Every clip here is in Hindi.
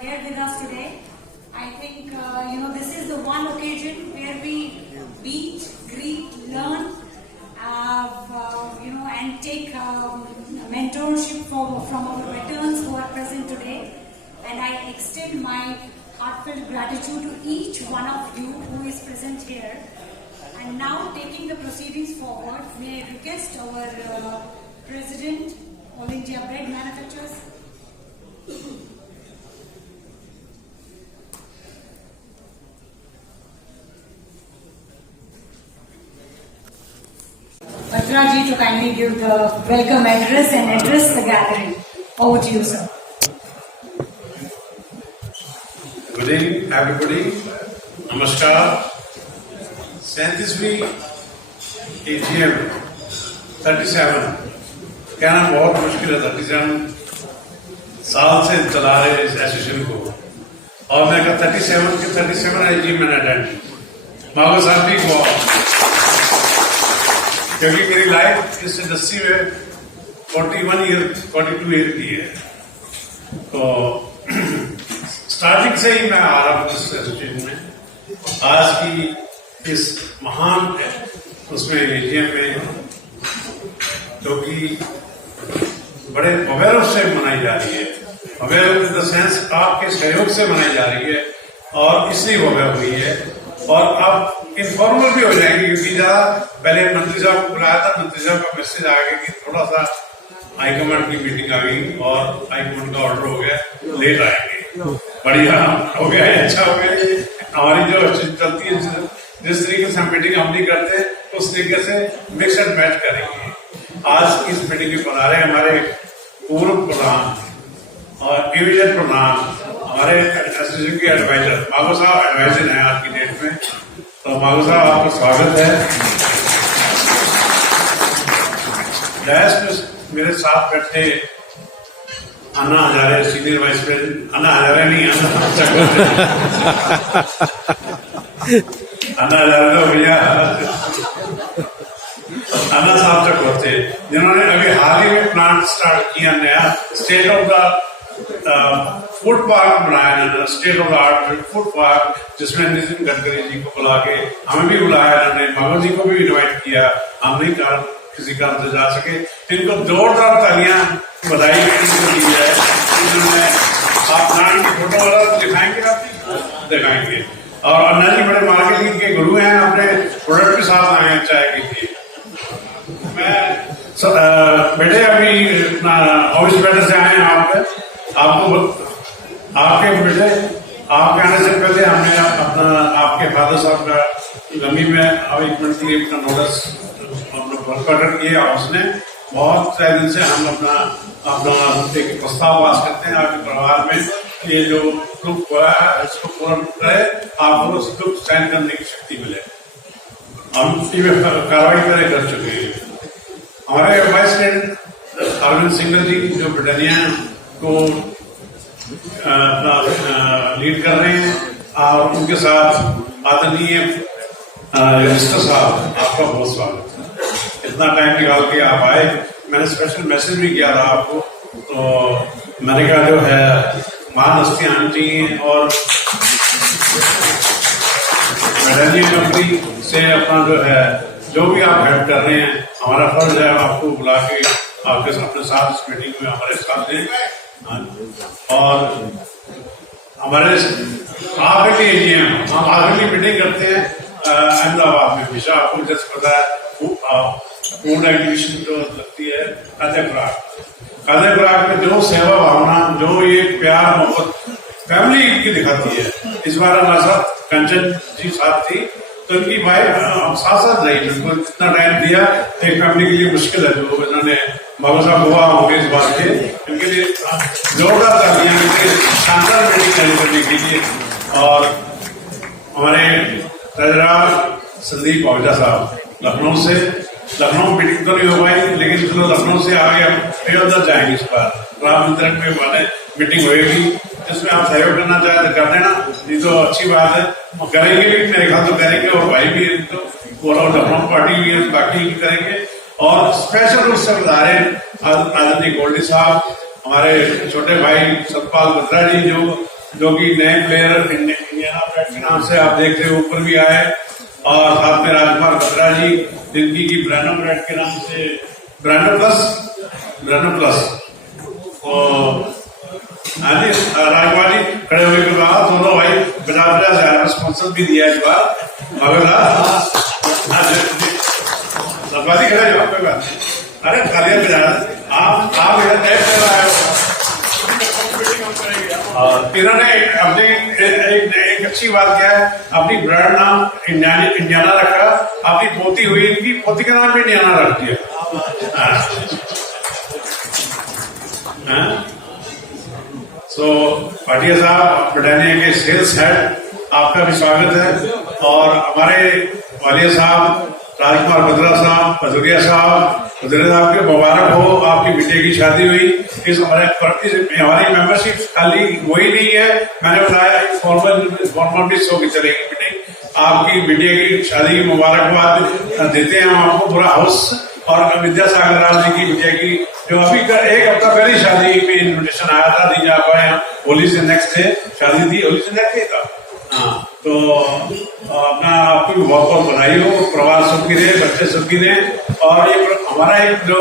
Here with us today. I think this is the one occasion where we meet, greet, learn, and take mentorship from our veterans who are present today. And I extend my heartfelt gratitude to each one of you who is present here. And now, taking the proceedings forward, may I request our President, All India Bread Manufacturers. Batra ji to kindly give the welcome address and address the gathering. Over to you, sir. Good evening, everybody. Namaskar. 37वीं AGM 37 कहना बहुत मुश्किल है। 37 साल से चला रहे इस एसोसिएशन को, और मैं कहा 37 के 37 AGM मैंने अटेंड की। मांगो साहब भी बहुत, क्योंकि मेरी लाइफ इस इंडस्ट्री में 42 ईयर की है, तो स्टार्टिंग से ही मैं आ रहा हूँ इस एसोसिएशन में। आज की इस महान उसमें एजीएम में, जो कि बड़े अवेयर से मनाई जा रही है, अवेयर इन द सेंस आपके सहयोग से मनाई जा रही है, और इसलिए अवेयर हुई है। और अब इनफॉर्मल भी हो जाएगी, क्योंकि ज्यादा पहले मंत्री साहब को बुलाया था, मंत्री साहब का मैसेज आ गया कि थोड़ा सा हाईकमांड की मीटिंग आ गई और हाईकमांड का ऑर्डर हो गया, लेट आएंगे। बढ़िया हो गया, अच्छा हो गया। हमारी जो चलती है, जिस तरीके से हम मीटिंग हम नहीं करते, उस तरीके से मिक्स एंड मैच करेंगे। आज इस मीटिंग में बना रहे हमारे पूर्व प्रधान और डिवीजन प्रधान, हमारे एसोसिएशन के एडवाइजर मांगो साहब एडवाइजर हैं आज की डेट में। तो मांगो साहब, आपका स्वागत है। डैश में मेरे साथ बैठे Anna Hazare, senior vice president, Anna Hazare नहीं, अन्ना हजारे तो भैया अन्ना साहब तक होते, जिन्होंने अभी हाल ही में प्लांट स्टार्ट किया, नया state of the food park बनाया, state of the art food park, जिसमें नितिन गडकरी जी को बुला के, हमें भी बुलाया इन्होंने, मांगो जी को भी इन्वाइट किया। हम नहीं कहा किसी काम से जा सके, इनको जोरदार तालियां बधाई दी है। इन्होंने आप प्लांट की फोटो वाला दिखाएंगे, आप दिखाएंगे। और अन्ना जी बड़े मार्केटिंग के गुरु हैं, अपने प्रोडक्ट के साथ आए हैं चाय के लिए। मैं बेटे अभी हाउस बेटर से आए हैं, आपको आपके बेटे आपके आने से पहले हमने अपना आपके फादर साहब का गमी में अवेजमेंट के लिए अपना नोटिस प्रकट किया। उसने बहुत सारे दिन से हम अपना एक प्रस्ताव पास करते हैं आपके परिवार में, ये जो दुख हुआ है इसको पूर्ण करे, आपको उस दुख सहन करने की शक्ति मिले। हम इसमें कार्रवाई कर चुके हैं। हमारे वाइस प्रेसिडेंट अरविंद सिंगल जी, जो ब्रिटानिया को लीड कर रहे हैं, और उनके साथ आदरणीय मिनिस्टर साहब, आपका बहुत स्वागत है। इतना टाइम निकाल के आप आए, मैंने स्पेशल मैसेज भी किया था आपको, तो मैंने कहा जो है महान हस्तियां आंटी हैं, और मेडालियन कंपनी से अपना जो है जो भी आप हेल्प कर रहे हैं, हमारा फर्ज है आपको बुला के आपके अपने साथ इस मीटिंग में हमारे साथ दें। और हमारे आखिरी एजीएम, हम आखिरी मीटिंग करते हैं अहमदाबाद में, हमेशा आपको जैसे पता है फूड एग्जीबिशन जो लगती है कादे खुराक में, जो सेवा भावना, जो ये प्यार मोहब्बत फैमिली की दिखाती है। इस बार हमारे साथ कंचन जी साथ थी, तो इनकी वाइफ साथ साथ रही, उनको इतना टाइम दिया, एक फैमिली के लिए मुश्किल है। जो इन्होंने बाबा साहब हुआ होंगे इस बात के, इनके लिए जोरदार तालियां, शानदार मीटिंग करने के लिए। और हमारे ट्रेजरर संदीप आहूजा साहब लखनऊ से, लखनऊ मीटिंग तो नहीं हो पाई, लेकिन चलो लखनऊ से आगे हम अयोध्या जाएंगे इस बार, राम मंदिर में वाले मीटिंग होगी, जिसमें आप सहयोग करना चाहे तो कर देना, नहीं तो अच्छी बात है, करेंगे भी, मेरे ख्याल तो करेंगे, और भाई भी तो लखनऊ पार्टी भी बाकी भी करेंगे। और स्पेशल रूप से बता रहे आदरणीय गोल्डी साहब, हमारे छोटे भाई सतपाल बत्रा जी, जो जो कि नए प्लेयर इंडियाना ब्रेड के नाम से आप देख रहे हो ऊपर भी आए, और साथ में राजकुमार बत्रा जी जिनकी की ब्रांडो ब्रेड के नाम से ब्रांडो प्लस हाँ जी राजकुमार जी खड़े हुए के बाद दोनों भाई 50,000 स्पॉन्सर भी दिया इस बार मगर सरकारी खड़े जवाब पे बात अरे खालिया पे जाना आप इधर तय कर रहा है। इन्होंने अपनी एक अच्छी बात क्या है, अपनी ब्रांड नाम इंडियाना रखा, अपनी पोती हुई इनकी पोती का नाम भी इंडियाना रख दिया। सो भाटिया साहब ब्रिटानिया के सेल्स हेड, आपका भी स्वागत है। और हमारे वालिया साहब राजकुमार बत्रा साहब, भदौरिया साहब के मुबारक हो, आपकी बेटे की शादी हुई। इस हमारी मेंबरशिप खाली वही नहीं है, मैंने बताया फॉर्मल भी सो की चलेगी मीटिंग। आपकी बेटे की शादी की मुबारकबाद देते हैं हम आपको पूरा हाउस। और विद्यासागर राव जी की बेटे की जो अभी एक हफ्ता पहले शादी में इन्विटेशन आया था, नहीं जा पाए हम, होली से नेक्स्ट डे शादी थी, होली से नेक्स्ट डे था। हाँ तो अपना आपको भी बहुत बहुत बधाई हो, परिवार सुखी रहे, बच्चे सुखी रहे। और ये हमारा एक जो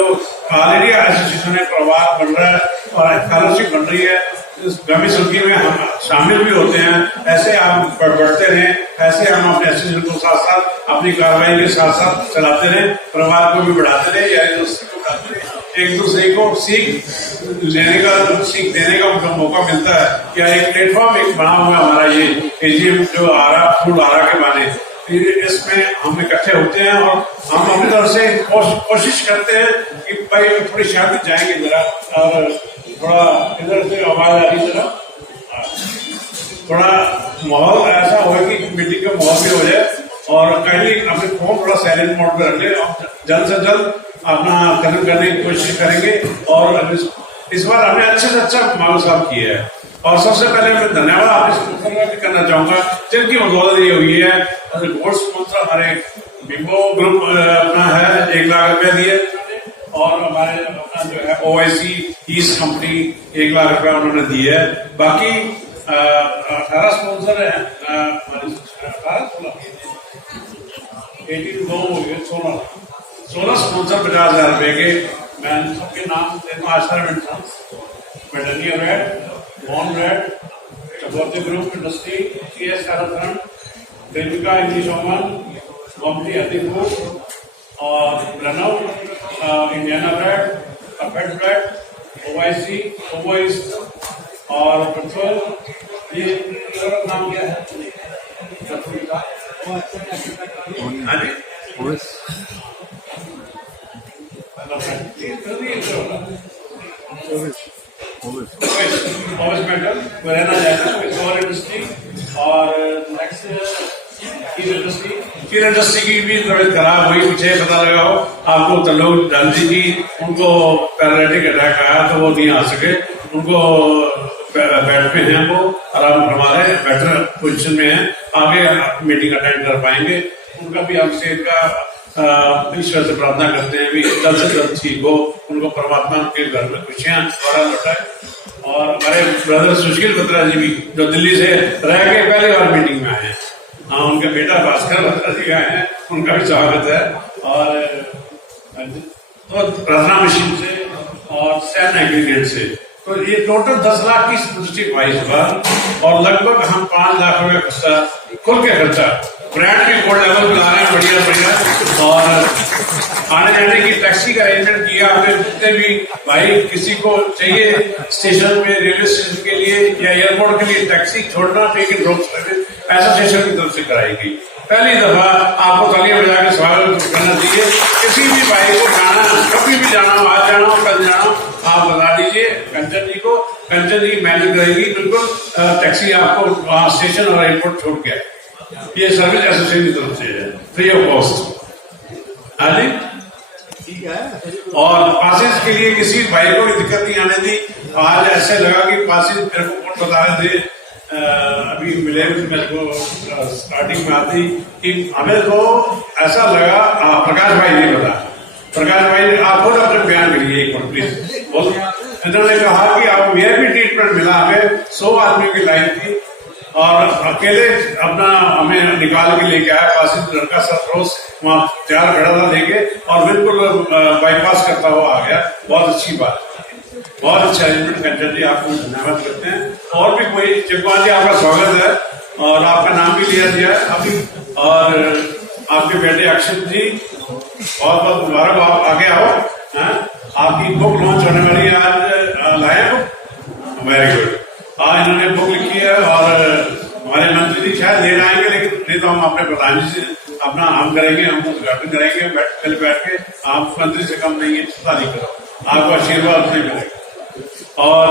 ऑलरेडी एसोसिएशन है परिवार बन रहा है और स्कॉलरशिप बन रही है, इस गमी सुखी में हम शामिल भी होते हैं। ऐसे हम बढ़ते रहें, ऐसे हम अपने एसोसिएशन को साथ साथ अपनी कार्रवाई के साथ साथ चलाते रहें, परिवार को भी बढ़ाते रहें या एक दूसरे को बढ़ाते रहें, एक दूसरे को सीख लेने का सीख देने का मौका मिलता है। या एक प्लेटफॉर्म एक बना हुआ हमारा ये एजीएम जो फूड आरा के बारे, इसमें हम इकट्ठे होते हैं और हम अपनी तरफ से कोशिश करते हैं कि भाई थोड़ी शादी जाएंगे जरा, और थोड़ा इधर से आवाज आ रही जरा, थोड़ा माहौल ऐसा हो कि मीटिंग का माहौल भी हो जाए। और कहीं अपने फोन थोड़ा साइलेंट मोड पे रख ले, जल्द से जल्द अपना खत्म करने की कोशिश करेंगे। और इस बार हमने अच्छे से अच्छा मालूम साहब किया है। और सबसे पहले मैं धन्यवाद आपके करना चाहूंगा जिनकी बदौलत ये हुई है। गोल्ड स्पॉन्सर हमारे बिंगो ग्रुप अपना है, 1 लाख रुपया दिए, और हमारे अपना जो है OIC ईस्ट कंपनी 1 लाख रुपया उन्होंने दिए है। बाकी 18 स्पॉन्सर है, 16 स्पॉन्सर 50,000 रुपए के। मैं सबके नाम देता हूँ, आशा ब्रिटानिया ब्रेड, मॉन ब्रेड, चकोरती ग्रुप इंडस्ट्री, CS काराखंड, देविका इंग्लिश ओवन, ममती अतिफूड और Pranav, Indiana bread, perfect bread, OIC, ओवोइस्ट और पेट्रोल। ये नाम क्या है? और नेक्स्ट इंडस्ट्री की भी तबियत खराब हुई, पीछे पता लगा हो आपको, तो लोग जल्दी की उनको पैरालिटिक अटैक आया तो वो नहीं आ सके, उनको बेड पे हैं, वो आराम फरमा रहे, बेटर पोजीशन में है, आगे मीटिंग अटेंड कर पाएंगे। उनका भी हम सेहत का ईश्वर से प्रार्थना करते हैं भी जल्द से जल्द ठीक हो, उनको परमात्मा के घर में खुशियां द्वारा लौटाए। और हमारे ब्रदर सुशील बत्रा जी भी जो दिल्ली से रह के पहली बार मीटिंग में आए हैं, हाँ उनके बेटा भास्कर बत्रा जी आए हैं, उनका भी स्वागत है। और तो प्रार्थना मशीन से और सैन एग्रीगेट से तो ये टोटल 10 लाख की स्पॉन्सरशिप आई इस बार, और लगभग हम 5 लाख रुपए खर्चा खुल के खर्चा ब्रांड भी गोल्ड लेवल पे ला रहे हैं, बढ़िया बढ़िया। और आने जाने की टैक्सी का अरेंजमेंट किया हमने, जितने भी भाई किसी को चाहिए स्टेशन में, रेलवे स्टेशन के लिए या एयरपोर्ट के लिए टैक्सी छोड़ना, take and drop service association की तरफ से कराएगी। पहली दफा आपको तालियां बजा के स्वागत करना चाहिए। किसी भी भाई को जाना, कभी भी जाना हो, आज जाना हो, कल जाना हो, आप बता दीजिए कंचन जी को, कंचन जी मैनेज करेगी बिल्कुल टैक्सी आपको वहाँ स्टेशन और एयरपोर्ट छोड़ के। ये सर्विस एसोसिएशन की तरफ से है, फ्री ऑफ कॉस्ट। हाँ जी, ठीक है। और पासेज के लिए किसी भाई को भी दिक्कत नहीं आने दी। आज ऐसे लगा कि पासेज मेरे को कौन बता रहे थे, अभी मिले मेरे को स्टार्टिंग में आती कि हमें तो ऐसा लगा, प्रकाश भाई ने बताया, प्रकाश भाई आप खुद अपने बयान करिए एक बार प्लीज बोल। इन्होंने कहा कि अब वीआईपी ट्रीटमेंट मिला हमें, 100 आदमी की लाइन थी और अकेले अपना हमें निकाल के लेके आया। कासिम लड़का सरफरोश वहाँ तैयार खड़ा था लेके और बिल्कुल बाईपास करता हुआ आ गया। बहुत अच्छी बात, बहुत अच्छा अरेंजमेंट कंचन जी, आपको धन्यवाद करते हैं। और भी कोई चिपवाल जी, आपका स्वागत है और आपका नाम भी लिया दिया है अभी, और आपके बेटे अक्षत जी बहुत बहुत मुबारक, आप आगे आओ। आपकी बुक लॉन्च होने वाली है, आज लाए बुक, वेरी गुड। आज इन्होंने बुक लिखी है और हमारे मंत्री जी शायद लेना आएंगे, लेकिन नहीं तो हम अपने प्रधान जी से अपना हम करेंगे, हम उद्घाटन करेंगे कल बैठ के। आप मंत्री से कम नहीं है, चिंता नहीं करो, आपको आशीर्वाद नहीं मिलेगा। और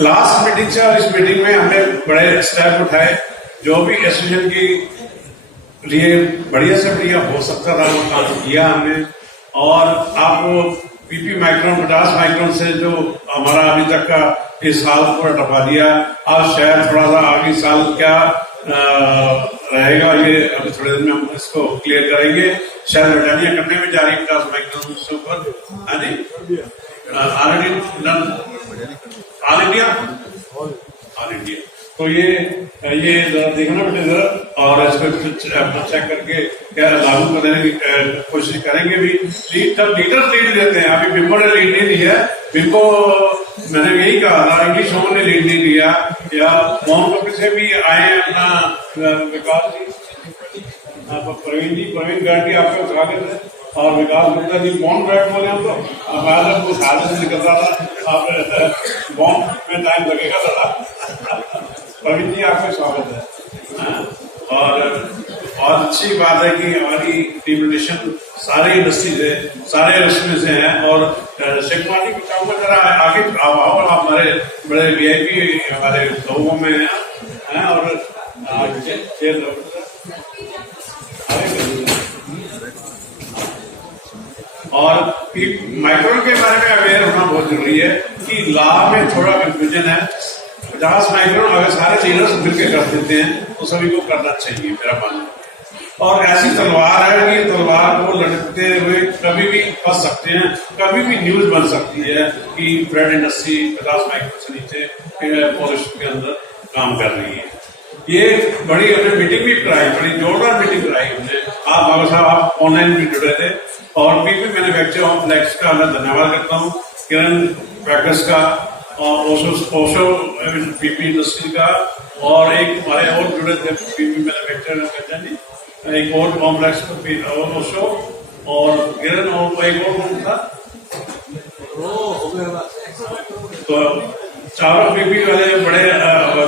लास्ट मीटिंग से और इस मीटिंग में हमने बड़े स्टेप उठाए, जो भी एसोसिएशन की लिए बढ़िया से बढ़िया हो सकता था वो काम किया हमने। और आपको पीपी माइक्रोन 50 माइक्रोन से जो हमारा अभी तक का इस साल पूरा टपा दिया, अब शायद थोड़ा सा आगे साल क्या रहेगा ये अभी थोड़े दिन में हम इसको क्लियर करेंगे। शायद ब्रिटानिया करने में जा रही है 50 माइक्रोन से ऊपर, ऑल इंडिया। तो ये जरा देखना बेटे जरा, और इसको अपना चेक करके क्या लागू करने की कोशिश करेंगे भी। जब लीडर लीड देते हैं, अभी बिम्बो ने लीड नहीं लिया, बिम्बो मैंने यही कहा था, इंग्लिश होम ने लीड नहीं लिया, या मोहन कपिल से भी आए अपना विकास जी, प्रवीण गार्डी आपका स्वागत है, और विकास गुप्ता जी बॉन्ड ड्राइव बोले हम तो आज आपको साधन से निकल रहा था, आप बॉन्ड में टाइम लगेगा थोड़ा। प्रवीण जी आपका स्वागत है। और बहुत अच्छी बात है कि हमारी टीम सारे इंडस्ट्री से, सारे इंडस्ट्री से हैं। और शेखवानी को चाहूंगा जरा आगे आओ, आप हमारे बड़े वीआईपी हमारे लोगों में हैं और माइक्रोन के बारे में अवेयर होना बहुत जरूरी है कि लॉ में थोड़ा कंफ्यूजन है। 50 माइक्रोन अगर सारे लीडर्स मिलकर कर देते हैं तो सभी को करना चाहिए, मेरा मानना। और ऐसी तलवार है कि तलवार को लटकते हुए कभी भी फंस सकते हैं, कभी भी न्यूज बन सकती है कि ब्रेड इंडस्ट्री 50 माइक्रोन से नीचे पॉलिश के अंदर काम कर रही है। ये बड़ी हमने मीटिंग भी कराई, बड़ी जोरदार मीटिंग कराई हमने। आप बाबा साहब आप ऑनलाइन भी जुड़े थे। और पीपी मैन्युफैक्चर ऑफ फ्लैक्स का मैं धन्यवाद करता हूँ, किरण पैकर्स का और ओशो पीपी इंडस्ट्री का, और एक हमारे और जुड़े थे पीपी मैन्युफैक्चर, एक और कॉम्प्लेक्स ओशो और किरण, और एक और कौन था, तो चारों पीपी वाले बड़े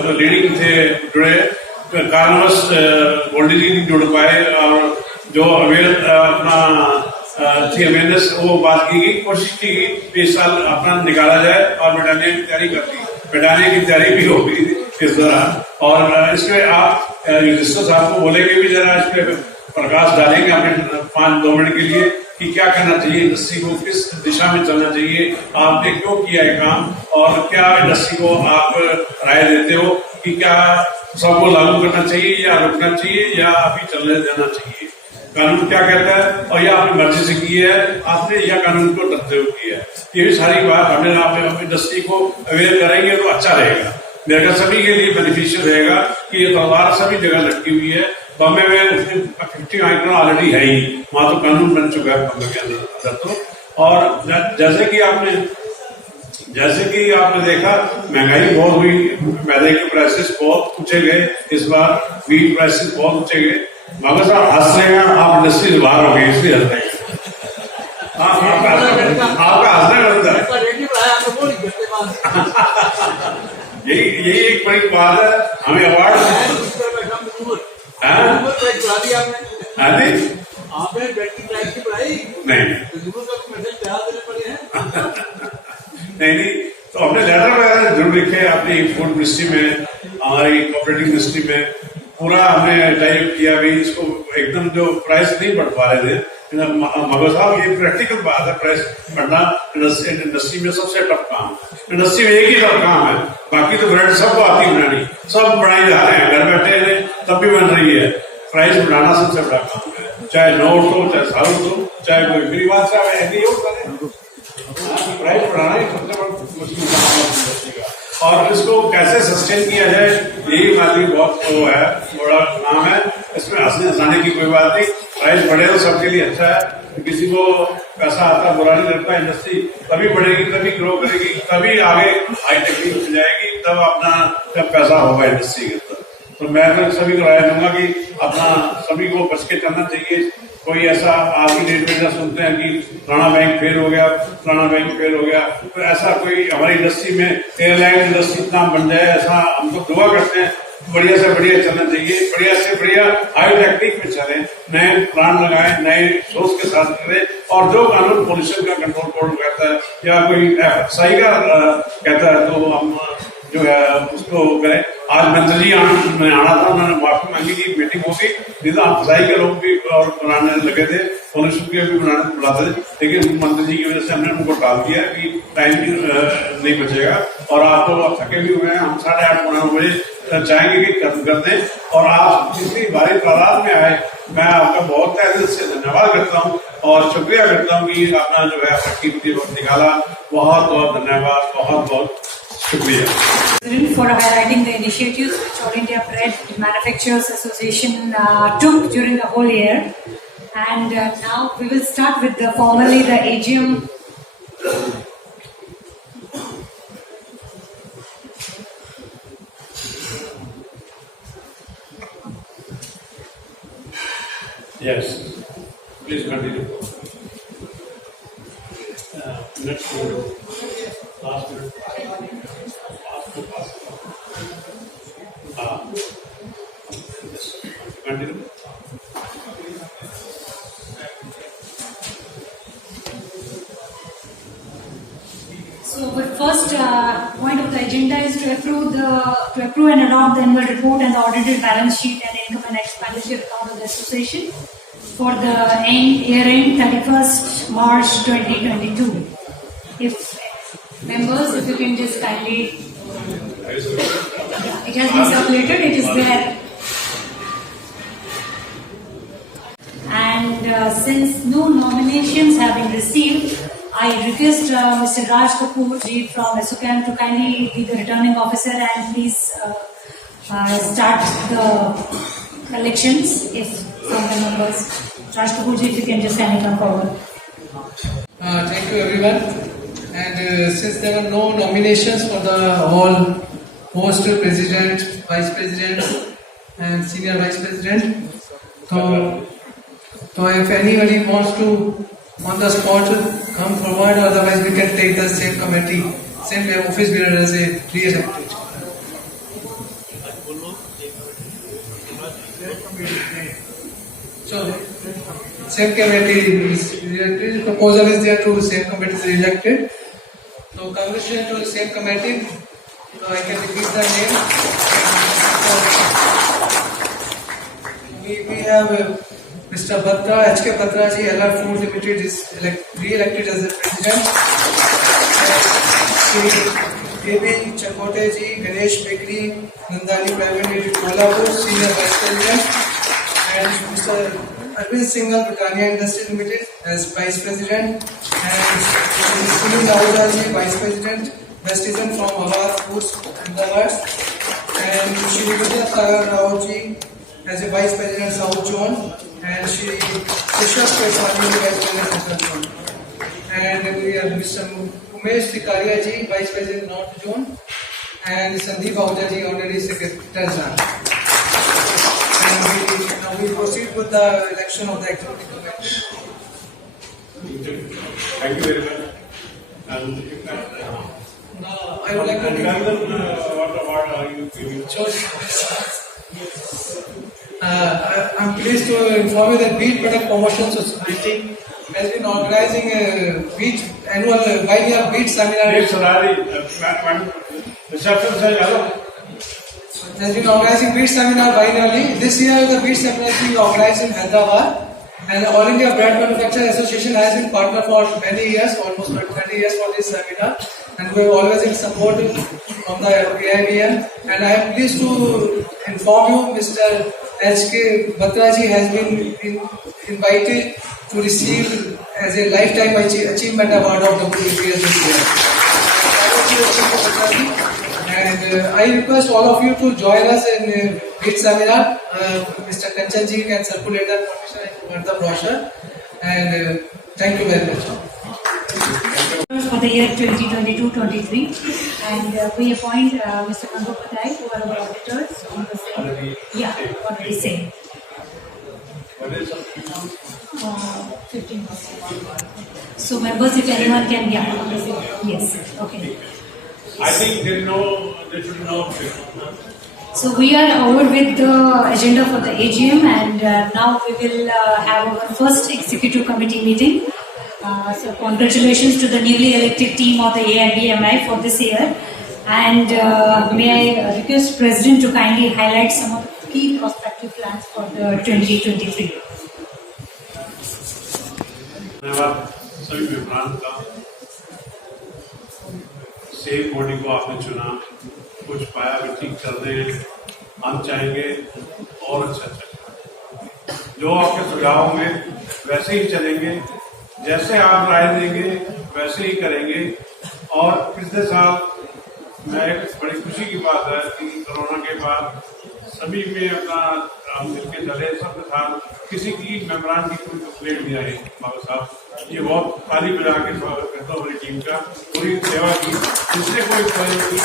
जो लीडिंग थे जुड़े। कारणवश गोल्डी जी जुड़ पाए, और जो अवेयर अपना थी अवेयरनेस वो बात की गई, कोशिश की गई इस साल अपना निकाला जाए, और ब्रिटानिया की तैयारी कर दी, ब्रिटानिया की तैयारी भी होगी इस दौरान। और इसमें आप रजिस्टर साहब को बोलेंगे भी जरा इस पे प्रकाश डालेंगे अपने 5-2 मिनट के लिए कि क्या करना चाहिए, इंडस्ट्री को किस दिशा में चलना चाहिए, आपने क्यों किया है काम, और क्या इंडस्ट्री को आप राय देते हो कि क्या सबको लागू करना चाहिए या रुकना चाहिए या अभी चलने देना चाहिए, कानून क्या कहता है, और यह आपने मर्जी से की है आपने या कानून को डरते हुए किया है। ये भी सारी बात हमने आप इंडस्ट्री को अवेयर करेंगे तो अच्छा रहेगा, मेरे ख्याल सभी के लिए बेनिफिशियल रहेगा कि ये तलवार सभी जगह लटकी हुई है। बॉम्बे में 50 माइक्रोन ऑलरेडी है ही, वहां तो कानून बन चुका है बॉम्बे के अंदर तो। और जैसे कि आपने देखा महंगाई बहुत हुई, मैदे के प्राइसेस बहुत ऊंचे गए, इस बार वीट प्राइसेस बहुत ऊंचे गए। मगर साहब हंस रहे हैं, आप इंडस्ट्री से बाहर हो गए इसलिए हंस रहे हैं। आपका हंसना बनता है, यही एक बड़ी बात है। हमें अवार्ड नहीं, तो अपने लेटर वगैरह जरूर लिखे अपनी फूड मिनिस्ट्री में, हमारी कोऑपरेटिव मिनिस्ट्री में पूरा हमने टाइप किया भी इसको एकदम जो प्राइस नहीं बढ़ पा रहे थे। मगर साहब ये प्रैक्टिकल बात है, प्राइस बढ़ना इंडस्ट्री में सबसे टफ काम है। इंडस्ट्री में एक ही टफ काम है, बाकी तो ब्रेड सबको आती है बनानी, सब बनाई जा रहे हैं, घर बैठे हैं तब भी बन रही है। प्राइस बढ़ाना सबसे बड़ा काम है, चाहे नॉर्थ हो, चाहे साउथ हो, चाहे कोई गरीब आदमी ऐसी हो करे। प्राइस बढ़ाना ही सबसे बड़ा मुश्किल काम है इंडस्ट्री का, और इसको कैसे सस्टेन किया जाए यही हमारी बहुत वो है, बड़ा काम है। इसमें हंसने हंसाने की कोई बात नहीं, प्राइस बढ़े तो सबके लिए अच्छा है। किसी को पैसा आता बुरा नहीं लगता, इंडस्ट्री तभी बढ़ेगी, तभी ग्रो करेगी, तभी आगे हाई टेक्निक मिल जाएगी, तब अपना जब पैसा होगा इंडस्ट्री के अंदर। तो मैं तो सभी को राय दूंगा कि अपना सभी को बच के चलना चाहिए। कोई ऐसा आज की डेट में जब सुनते हैं कि फलाना बैंक फेल हो गया, फलाना बैंक फेल हो गया, तो ऐसा कोई हमारी इंडस्ट्री में एयरलाइन इंडस्ट्री इतना बन जाए, ऐसा हम तो दुआ करते हैं। बढ़िया से बढ़िया चलना चाहिए, बढ़िया से बढ़िया हाई टेक्निक में चले, नए प्लान लगाए, नए सोच के साथ करें, और जो कानून पोल्यूशन का कंट्रोल बोर्ड कहता है या कोई FSI का कहता है तो हम जो है उसको करें। आज मंत्री जी में आना था, उन्होंने माफी मांगी थी, मीटिंग होगी, नहीं तो FSI के लोग भी और बनाने लगे थे, पोल्यूशन के भी बनाने बुलाते थे, लेकिन मंत्री जी की वजह से हमने उनको टाल दिया कि टाइम नहीं बचेगा। और आप तो थके भी हुए हैं, हम 8:30-9 बजे चाहेंगे कि खत्म कर दें, और आप जितनी भारी तादाद में आए, मैं आपका बहुत तहे दिल से धन्यवाद करता हूँ और शुक्रिया करता हूँ कि अपना जो है अपना कीमती वक्त निकाला। बहुत बहुत धन्यवाद, बहुत बहुत शुक्रिया। For highlighting the initiatives which All India Bread Manufacturers Association took during the whole year, and now we will start with formally the AGM. Yes, please continue. Next one. Last one. Continue. So the first point of the agenda is to approve and adopt the annual report and the audited balance sheet and income and expenditure account of the association for the year end 31st March 2022. If members, if you can just kindly, it has been circulated, it is there. And since no nominations have been received, I request Mr. Raj Kapoor ji from Asukam to kindly be the returning officer and please start the elections if from the members. Raj Kapoor ji, if you can just kindly come forward. Thank you everyone. And since there were no nominations for the whole post president, vice president and senior vice president, so if anybody wants to on the spot come forward, otherwise we can take the same committee, same office bearer as a re-elected. So same committee is elected. Proposal is there to same committee is elected. So congratulations to the same committee. So I can repeat the name. We have Mr. Batra, HK Batra ji, LR Food Limited is re-elected as the president. KB Chakote ji, Ganesh Bakery, Nandani Private Limited, Kolhapur, senior vice president. And Mr. Arvind Singhal, Britannia Industry Limited as vice president. And Sunil Ahuja ji, vice president, Westizen from Awad Foods, Ahmedabad. And Shri Vidya Sagar Rao ji as a vice president, South Zone. And Shri Krishna Peswani, vice president, Central Zone. And we have Mr. Umesh Tikaria ji, vice president, North Zone. And Sandeep Ahuja ji, honorary secretary Zone. And now we proceed with the election of the executive committee. Thank you very much. And Now I would like to tell them what award are you giving? I'm pleased to inform you that Wheat Product Promotion Society has been organizing a annual one-year wheat seminar. Yes, Sorari, reception say hello. Has been organizing wheat seminar biennially. This year the wheat seminar is being organized in Hyderabad, and the All India Bread Manufacturers Association has been partner for many years, almost 20 years for this seminar, and we have always been supported from the AIBM. And I am pleased to inform you, Mr. HK Batra ji has been invited to receive as a lifetime achievement award of WPS this year. And I request all of you to join us in this seminar. Mr. Kanchan ji can circulate that information and the brochure. And thank you very much. For the year 2022-23, and we appoint Mr. Mangu Patai to our auditors on the same. Yeah, already same. 15%. So members, if anyone can, yes, okay. I think they should know. So we are over with the agenda for the AGM, and now we will have our first executive committee meeting. So congratulations to the newly elected team of the AIBMI for this year. And may I request President to kindly highlight some of the key prospective plans for the 2023. धन्यवाद सभी मेहमान का। सेफ बॉडी को आपने चुना, कुछ पाया भी ठीक कर दें, हम चाहेंगे और अच्छा चले। जो आपके सुझाव होंगे वैसे ही चलेंगे, जैसे आप राय देंगे वैसे ही करेंगे। और पिछले साल मैं एक बड़ी खुशी की बात है कि कोरोना के बाद सभी में अपना हम मिलकर चले, सबके साथ किसी की मेम्बरान की कोई कंप्लेंट नहीं आई। बाबा साहब ये बहुत ताली बजा के स्वागत करता हूँ हमारी टीम का, पूरी सेवा की। जिसने कोई क्वेरी की,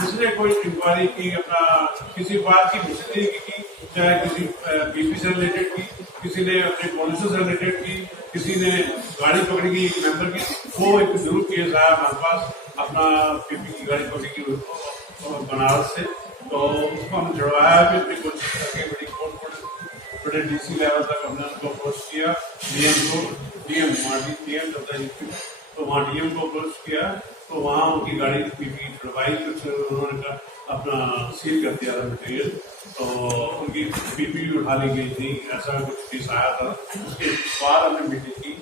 जिसने कोई इंक्वायरी की, अपना किसी बात की मिस्त्री की, चाहे किसी बीपी से रिलेटेड की, किसी ने अपने पॉलिसी से रिलेटेड की, किसी ने गाड़ी पकड़ी की मेंबर की, वो एक जरूर केस आया हमारे पास अपना पीपी की गाड़ी पकड़ी की बनारस से, तो उसको हम छुड़वाया भी अपनी कोशिश करके बड़ी कोर्ट बड़े डीसी लेवल तक हमने उनको अप्रोच किया, डीएम को, डीएम तो वहाँ डीएम को अप्रोच किया, तो वहाँ उनकी गाड़ी पीपी छुड़वाई, कुछ उन्होंने कहा अपना सील कर दिया था मटेरियल, तो उनकी पीपी उठा ली गई थी, ऐसा कुछ केस आया था। उसके बाद हमने मीटिंग की।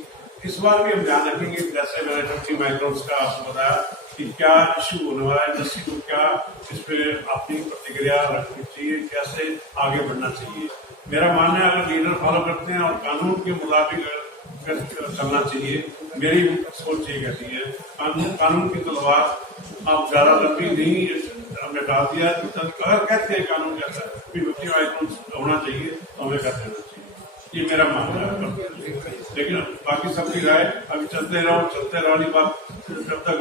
इस बार भी हम ध्यान रखेंगे, जैसे मैंने 50 माइक्रोन्स का आपको बताया कि क्या इश्यू होने वाला है, इंडस्ट्री को क्या इस पे अपनी प्रतिक्रिया रखनी चाहिए, कैसे आगे बढ़ना चाहिए। मेरा मानना है अगर लीडर फॉलो करते हैं और कानून के मुताबिक चलना चाहिए, मेरी सोच ये कहती है कानून की तलवार आप ज्यादा लंबी नहीं हमने डाल दिया। अगर कहते हैं कानून कहता है 50 माइक्रोन्स होना चाहिए तो हमें कर देना चाहिए, ये मेरा मानना है। लेकिन बाकी सबकी राय अभी चलते रहो वाली बात, जब तक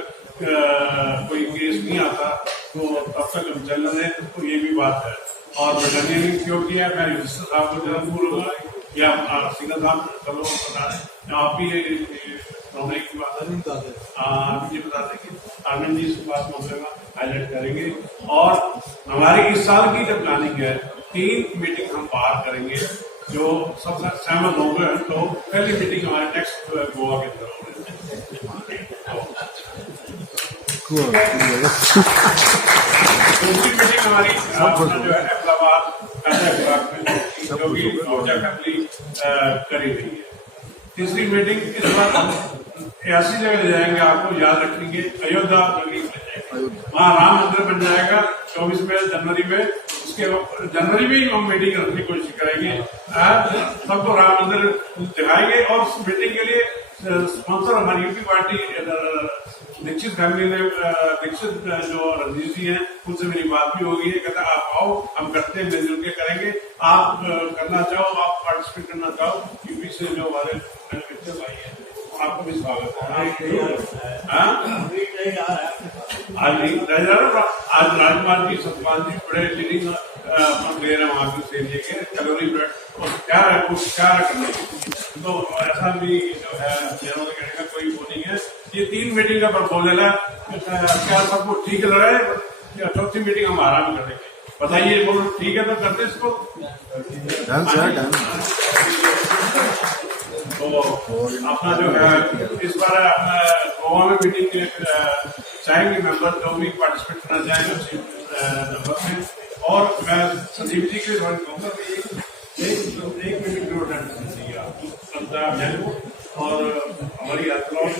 कोई केस नहीं आता तो तब तक हम चल रहे हैं, तो ये भी बात है। और ब्रिटानिया ने क्यों किया, मैं रजिस्टर साहब को जरूर बोलूंगा या सिंगल साहब चलो बता दें, आप भी रोने की बात है ये बता दें कि आनंद जी इस बात मसले में हाईलाइट करेंगे। और हमारी इस साल की जब प्लानिंग है 3 मीटिंग हम बाहर करेंगे, जो सब सहमत हो गए तो पहली मीटिंग हमारे नेक्स्ट गोवा के अंदर होगी। दूसरी मीटिंग हमारी जो है अहमदाबाद में जो भी ऊर्जा फैमिली करी रही है। तीसरी मीटिंग इस बार हम ऐसी जगह ले जाएंगे, आपको याद रखेंगे, अयोध्या नगरी में जाएंगे, वहाँ राम मंदिर बन जाएगा 24 जनवरी में। उसके जनवरी में ही हम मीटिंग रखने की कोशिश करेंगे, सबको राम मंदिर दिखाएंगे। और उस मीटिंग के लिए स्पॉन्सर हमारी यूपी पार्टी दीक्षित फैमिली ने, दीक्षित जो रणजीत जी हैं उनसे मेरी बात भी होगी, कहता आप आओ हम करते हैं, मिलजुल के करेंगे। आप करना चाहो, आप पार्टिसिपेट करना चाहो, यूपी से जो हमारे भाई है आपको भी स्वागत है। आज राजकुमार जी सतपाल जी बड़े लीडिंग ले रहे हैं वहाँ से लेके कैलोरी ब्रेड और क्या करने की, तो ऐसा भी जो है कहने का कोई वो नहीं है। ये 3 मीटिंग का प्रपोजल है, क्या सबको ठीक लग रहा है? चौथी मीटिंग हम आराम करेंगे, बताइए वो ठीक है तो करते इसको। तो अपना जो है इस बार अपना गोवा में मीटिंग के चाहेंगे मेंबर जो भी पार्टिसिपेट करना चाहेंगे नंबर में। और मैं संदीप जी के द्वारा कहूँगा कि एक मीटिंग जरूर अटेंड करनी चाहिए आपको 15 अप्रैल को, और हमारी यात्राओं में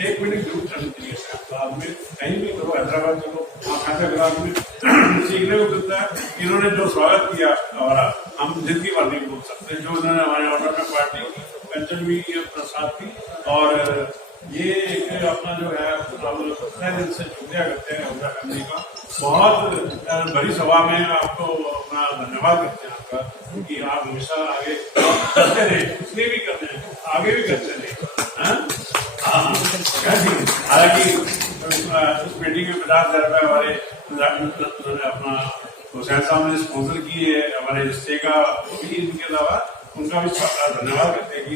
1 मीटिंग जरूर करनी चाहिए। हैदराबाद में कहीं भी करो, हैदराबाद चलो, वहाँ हैदराबाद में सीखने को मिलता है। इन्होंने जो स्वागत किया हमारा हम जिंदगी भर नहीं भूल सकते, जो उन्होंने हमारे ऑर्डर में पार्टी पेंशन भी अपना साथ थी। और ये एक अपना जो है हम दिल से शुक्रिया करते हैं उनका फैमिली का। बहुत बड़ी सभा में आपको अपना धन्यवाद करते हैं आपका कि आप हमेशा आगे करते रहे, इसलिए भी करते हैं, आगे भी करते रहे। हालांकि उस मीटिंग में 50,000 रुपये हमारे अपना हुसैन साहब ने स्पॉन्सर किए है हमारे हिस्से का, भी इनके अलावा उनका भी धन्यवाद करते हैं कि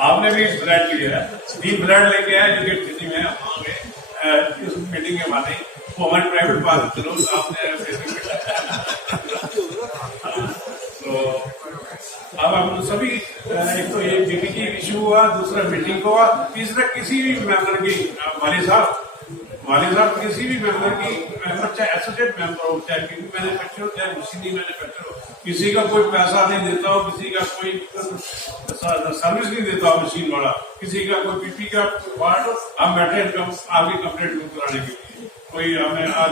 आपने भी फ्लैट लिया है, 3 फ्लैट लेके आए जो कि स्थिति में हम इस मीटिंग के बाद वो हमारी प्राइवेट बात चलो आपने तो अब हम सभी एक तो ये बीपीटी इशू हुआ, दूसरा मीटिंग हुआ, तीसरा किसी भी मेंबर की वाली साहब किसी भी मेंबर की चाहे एसोसिएट मेंबर हो, चाहे पीपी मैन्युफैक्चर हो, चाहे मशीनरी मैन्युफैक्चर हो, किसी का कोई पैसा नहीं देता हो, किसी का कोई सर्विस नहीं देता हो मशीन वाला, किसी का कोई पीपी का पार्ट हो, हम बैठे आपकी कंप्लेंट दूर कराने के लिए। कोई हमें आप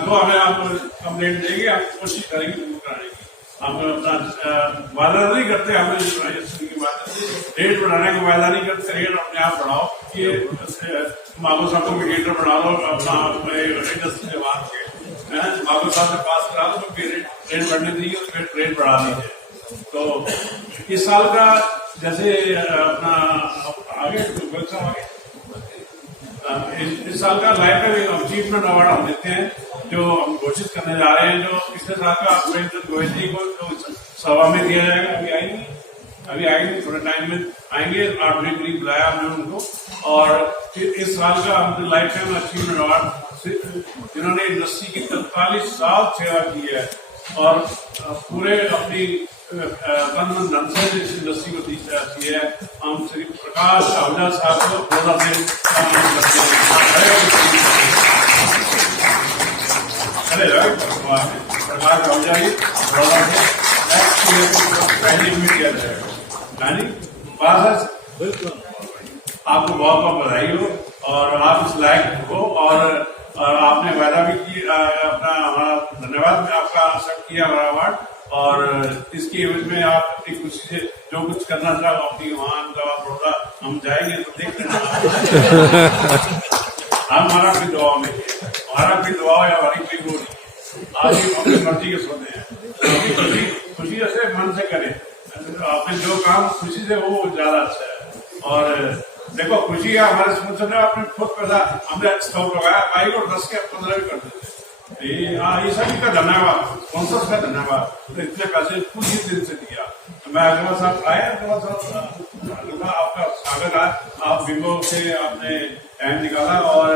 कंप्लेंट देंगे, हम कोशिश करेंगे दूर कराने की। हम अपना वादा नहीं करते, हमें रेट बढ़ाने का वायदा नहीं करते, रेट अपने आप बढ़ाओ। ये मागो साहब को मीडिएटर बना लो अपना इंडस्ट्री के बाद के मागो साहब से पास करा लो, तो रेट बढ़ने दीजिए, फिर रेट बढ़ा दीजिए। तो इस साल का जैसे अपना आगे इस साल का लाइफ टाइम अचीवमेंट अवार्ड हम देते हैं, जो हम घोषित करने जा रहे हैं। जो पिछले साल का गोयल जी को जो सभा में दिया जाएगा, अभी आएंगे थोड़े टाइम में आएंगे, 8 बजे करीब बुलाया हमने उनको। और इस साल का हमने लाइफ टाइम अचीवमेंट अवार्ड जिन्होंने इंडस्ट्री की 43 साल सेवा की है और पूरे अपनी तन मन धन से इस इंडस्ट्री को दी जाती है, हम श्री प्रकाश आहूजा साहब को बड़ौदा से प्रकाश आहूजा जी बड़ौदा से पहली मीडिया जाएगा। बिल्कुल आपको बहुत बहुत बधाई हो और आप इस लायक हो। और आपने वायदा भी की, अपना हमारा धन्यवाद आपका एक्सेप्ट किया हमारा अवार्ड, और इसकी एवज में आप अपनी खुशी से जो कुछ करना चाहो अपनी वहां बड़ौदा हम जाएंगे तो देख लेना। हमारा भी दुआ में, हमारा भी दुआ या हमारी कोई वो नहीं, आप अपनी मर्जी के सोते हैं, खुशी से मन से करें, आपने जो काम खुशी से हो वो ज्यादा अच्छा है। और देखो खुशी है हमारे स्पॉन्सर ने आपने खुद पैसा हमने स्टॉक लगाया, बाइक और 10 के 15 भी कर देते। ये सभी का धन्यवाद, स्पॉन्सर्स का धन्यवाद, तो इतने पैसे खुशी दिल से दिया। मैं अग्रवाल साहब आए, अग्रवाल साहब आपका स्वागत है, आप बिंगो से आपने टाइम निकाला और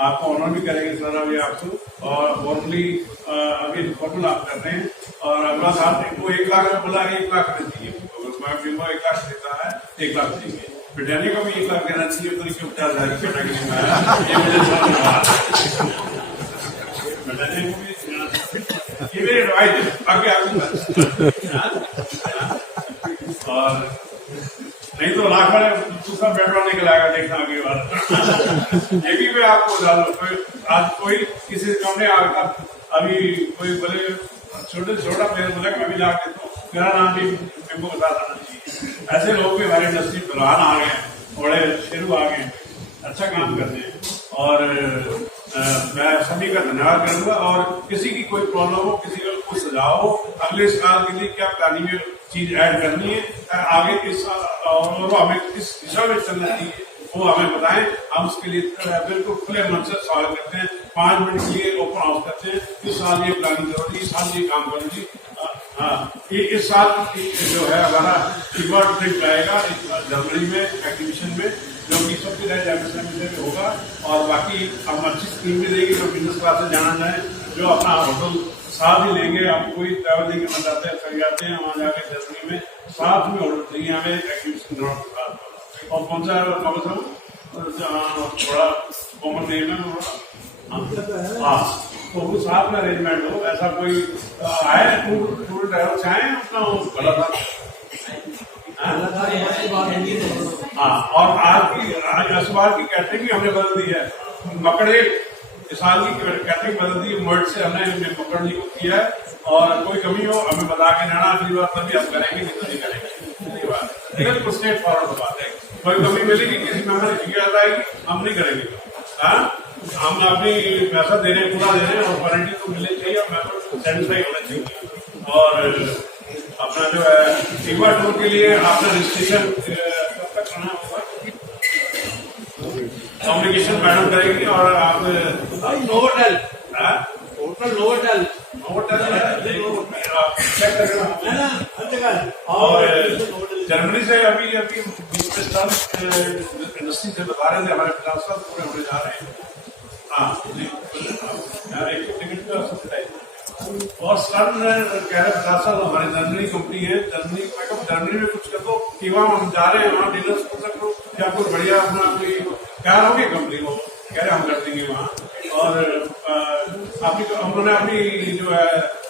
आपको ऑनर भी करेंगे सर अभी आपको। और वॉर्मली अभी फोटो आप कर रहे हैं और अग्रवाल साहब को 1 लाख बोला, 1 लाख दीजिए, बिंगो 1 लाख देता है, 1 लाख देंगे। ब्रिटानिया को भी 1 लाख देना चाहिए, तो क्यों 50,000 कैटेगरी में आया, ये मेरी एडवाइस है, आगे आऊंगा। और नहीं तो लाख वाले दूसरा बेडरूम निकल आएगा, देखना अगली बार। ये भी मैं आपको बता दूं, आज कोई किसी कमरे आएगा, अभी कोई बोले छोटा प्लेयर बोला मैं भी ला देता हूँ, मेरा नाम भी मेरे को बता देना चाहिए। ऐसे लोग भी हमारी इंडस्ट्री प्रधान आ गए, बड़े शेरू आ गए, अच्छा काम करते हैं। और मैं सभी का धन्यवाद करूंगा। और किसी की कोई प्रॉब्लम हो, किसी का कोई सुझाव हो, अगले साल के लिए क्या प्लानिंग में चीज ऐड करनी है, आगे किस और हमें किस दिशा में चलना चाहिए वो हमें बताएं, हम उसके लिए बिल्कुल खुले मन से स्वागत करते हैं। 5 मिनट के लिए ओपन हाउस करते हैं, इस साल ये प्लानिंग करोगी, इस साल ये काम करोगी। हाँ, इस साल जो है हमारा कीवर्ड ट्रिप आएगा जनवरी में एग्जीबिशन में, जो कि सबसे में होगा। और बाकी हम अच्छी स्कीम भी देंगे, जो बिजनेस क्लास से जाना चाहे, जो अपना होटल साथ ही लेंगे, हम कोई ट्रैवलिंग करना चाहते हैं चल जाते हैं वहाँ जाके जनवरी में, साथ में होटल चाहिए हमें एग्जीबिशन ग्राउंड के साथ। और कौन सा थोड़ा कॉमन नेम है, हाँ, तो वो साथ में अरेंजमेंट हो, ऐसा कोई आए टूर ड्राइवर चाहे अपना भला था। हाँ, और आज की अखबार की कैटेगरी हमने बदल दी है, मकड़े इस साल की कैटरिंग बदल दी, मर्ड से हमने पकड़ने को किया है, और कोई कमी हो हमें बता के जाना, अगली बार तभी हम करेंगे, नहीं तो नहीं करेंगे। बिल्कुल स्ट्रेट फॉरवर्ड बात है, कोई कमी मिलेगी किसी मेंबर की शिकायत आएगी हम नहीं करेंगे। हाँ, हम अपनी पैसा दे रहे हैं, पूरा दे रहे हैं, और वारंटी तो मिलनी चाहिए और मेंबर सेटिस्फाई होना चाहिए। और अपना जो है टीवा टूर के लिए आपने रजिस्ट्रेशन कब तक करना होगा, कम्युनिकेशन मैडम करेगी, और आप होटल चेक करेगा। और जर्मनी से अभी इंडस्ट्री से बता रहे थे हमारे 50 साल पूरे होने जा रहे हैं। हाँ जी, एक टिकट का सब्सिडाइज, और सर कह रहे 50 साल हमारी जर्मनी कंपनी है, जर्मनी में कुछ कर दो कि वहाँ हम जा रहे हैं, वहाँ डिनर स्पॉन्सर करो या कुछ बढ़िया अपना कोई प्यार होगी कंपनी को, कह रहे हम कर देंगे वहाँ। और उन्होंने अपनी जो है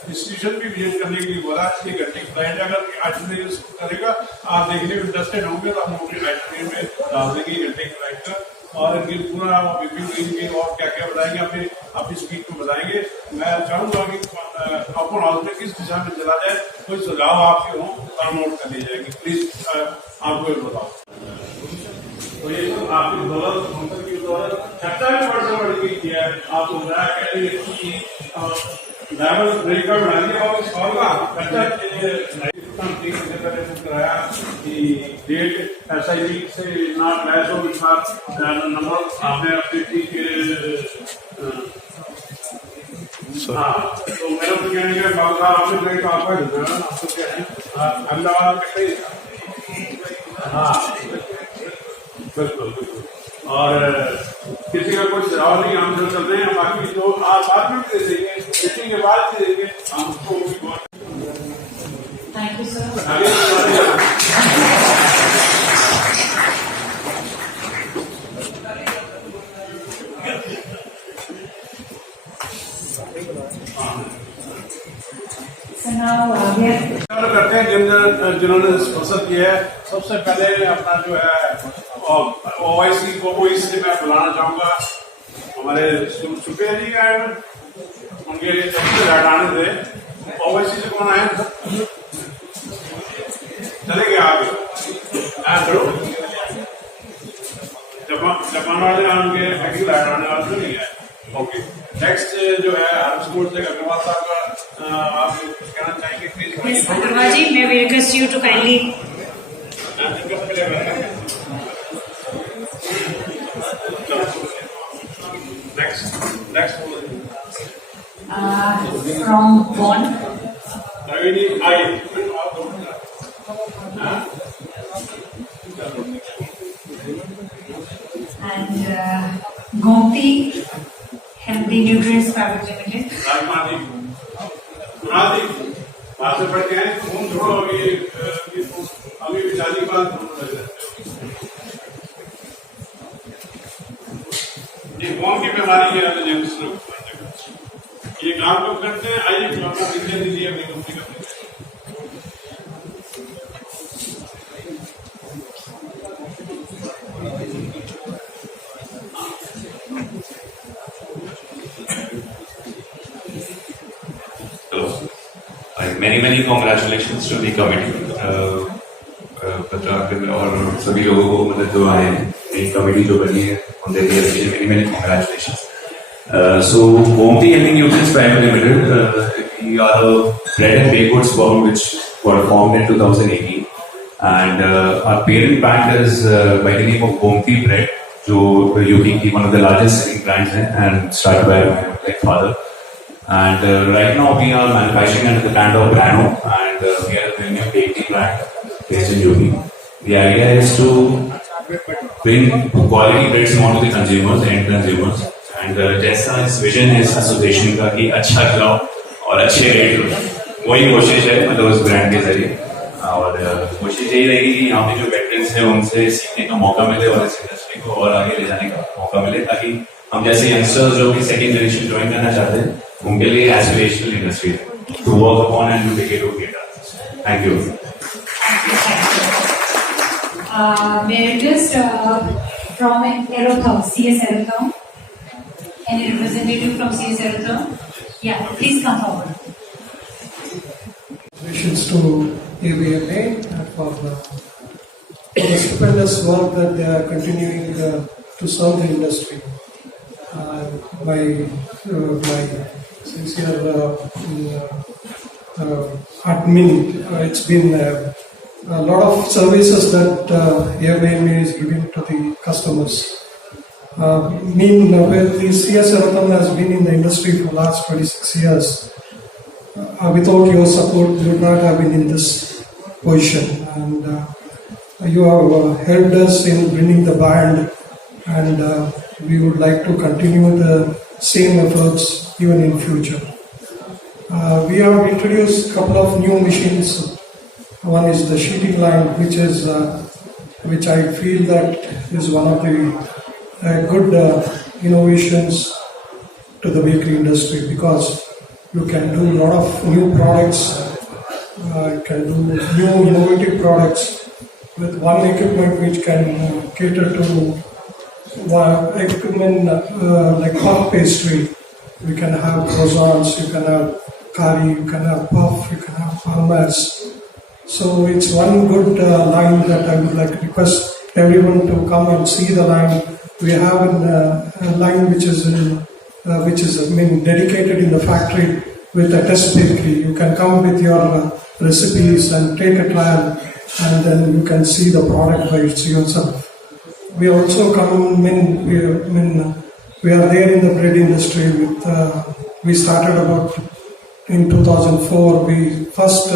इंस्टीट्यूशन भी विजिट करने के लिए बोला, 6 घंटे की फ्लाइट, अगर आज करेगा आप देखने में इंटरेस्टेड होंगे तो हम अपनी लाइब्रेरी में डाल देंगे घंटे की फ्लाइट का, और इनकी पूरा रिव्यू देंगे और क्या क्या बताएंगे, अपनी स्पीच में बताएंगे। मैं चाहूंगा कि ओपन हाउस में किस दिशा में चला जाए, कोई सुझाव आपके हों तो नोट कर ली जाएगी, प्लीज आपको बताओ। तो ये सब आपकी दौलत की दौलत छठा भी बढ़ से बढ़ गई है। आपको बताया कह रही है कि ड्राइवर ब्रेकर बना दिया और इस कॉल का खर्चा कराया कि डेट SIP से ना मैच हो, नंबर आपने अपने हाँ, तो मेरा तो कहने के बाद आपने तो आपका आपको क्या है अहमदाबाद में, हाँ बिल्कुल बिल्कुल, और किसी का कोई सुझाव नहीं, हम जो चल रहे हैं, बाकी जो आप बाद में भी दे देंगे, मीटिंग के बाद भी देंगे हम उसको। Thank you, sir. So now we are करते हैं जिन्होंने स्पॉन्सर किया है। सबसे पहले अपना जो है OIC को मैं बुलाना चाहूंगा, हमारे सुप्रिया जी आए हैं, उनके हटाने थे। OIC से कौन आए चले गए आगे, जापान वाले उनके हटाने वाले तो नहीं है। ओके, नेक्स्ट जो है स्पोर्ट्स से अग्रवाल साहब का आप कहना चाहेंगे please. Yes, Agarwal ji, may we request you to kindly. Next. From Bonn. Navini, I. And Gomti Healthy Nutrients Private Limited. राजमाती बात से पढ़ के आए, फोन छोड़ो, अभी भी शादी के बाद ये कौन की बीमारी है, ये काम कब करते हैं, आइए अपना दिखने दीजिए अपनी कंपनी का। Many congratulations to the committee, और सभी लोगों को मतलब जो आए हैं, एक कमेटी जो बनी है उनके लिए many congratulations. So Gomti Healthy Nutrients Private Limited, we are a bread and baked goods firm which got formed in 2018, and our parent brand is by the name of Gomti Bread, जो UK की one of the largest selling brands है, and started by my late father. And right now we are manufacturing under the brand of Brano, and we are a premium bakery brand based in UP. The idea is to bring quality breads more to the consumers, end consumers. And जैसा इस विजन है इस एसोसिएशन का कि अच्छा खिलाओ और अच्छे रेट लो, वही कोशिश है मतलब उस ब्रांड के जरिए। और कोशिश यही रहेगी कि यहाँ पे जो वेटरन्स हैं उनसे सीखने का मौका मिले और इस इंडस्ट्री को और आगे ले जाने का मौका मिले, ताकि हम जैसे यंगस्टर्स जो कि सेकेंड जनरेशन ज्वाइन करना चाहते हैं उनके लिए एस्पिरेशनल इंडस्ट्री है to work upon and to take it to get. Thank you. May I request from Aerothon, CS Aerothon, Any representative from CS Aerodrome? Yeah, please come forward. Congratulations to AVMA for the stupendous work that they are continuing to serve the industry. My sincere admin, it's been a lot of services that AVMA is giving to the customers. The CS Aerodrome has been in the industry for the last 26 years. Without your support, we would not have been in this position. And you have helped us in bringing the band, and we would like to continue the same efforts even in future. We have introduced a couple of new machines. One is the sheeting line, which I feel that is one of the good innovations to the bakery industry, because you can do a lot of new products, you can do new innovative products with one equipment which can cater to one equipment like puff pastry. You can have croissants, you can have curry, you can have puff, you can have almonds. So it's one good line that I would like to request everyone to come and see the line. We have a line which is dedicated in the factory with a test bakery. You can come with your recipes and take a trial, and then you can see the product by yourself. We also come in. We are there in the bread industry. We started about in 2004. We first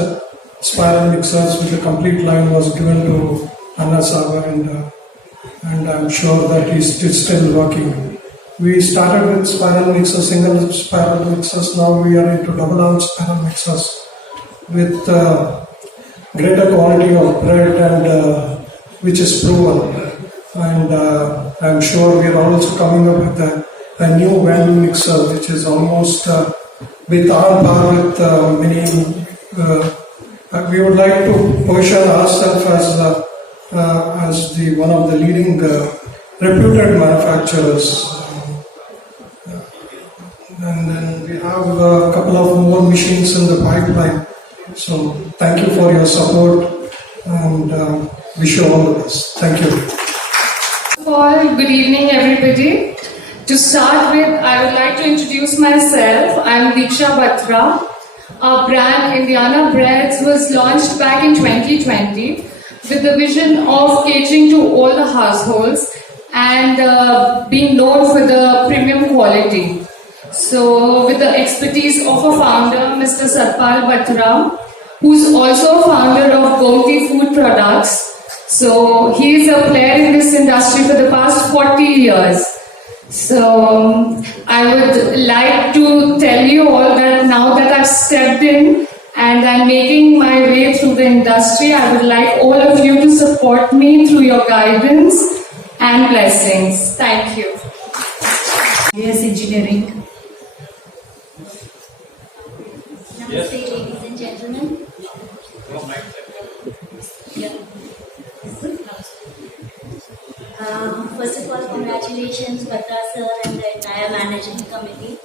spiral mixers with a complete line was given to Anna Saba, and I'm sure that it's still working. We started with spiral mixers, single spiral mixers. Now we are into double arm spiral mixers with greater quality of bread, and which is proven. And I'm sure we are also coming up with a new value mixer, which is almost with on par with many. We would like to position ourselves as the one of the leading reputed manufacturers. And then we have a couple of more machines in the pipeline. So thank you for your support, and wish you all the best. Thank you. First of all, good evening everybody. To start with, I would like to introduce myself. I'm Diksha Batra. Our brand Indiana Breads was launched back in 2020 with the vision of catering to all the households and being known for the premium quality. So with the expertise of a founder, Mr. Satpal Batra, who's also a founder of Gomti Food Products. So he is a player in this industry for the past 40 years. So I would like to tell you all that now that I've stepped in and I'm making my way through the industry, I would like all of you to support me through your guidance and blessings. Thank you. Yes, engineering. Namaste, ladies and gentlemen. Yeah. First of all, congratulations, Batra sir and the entire management committee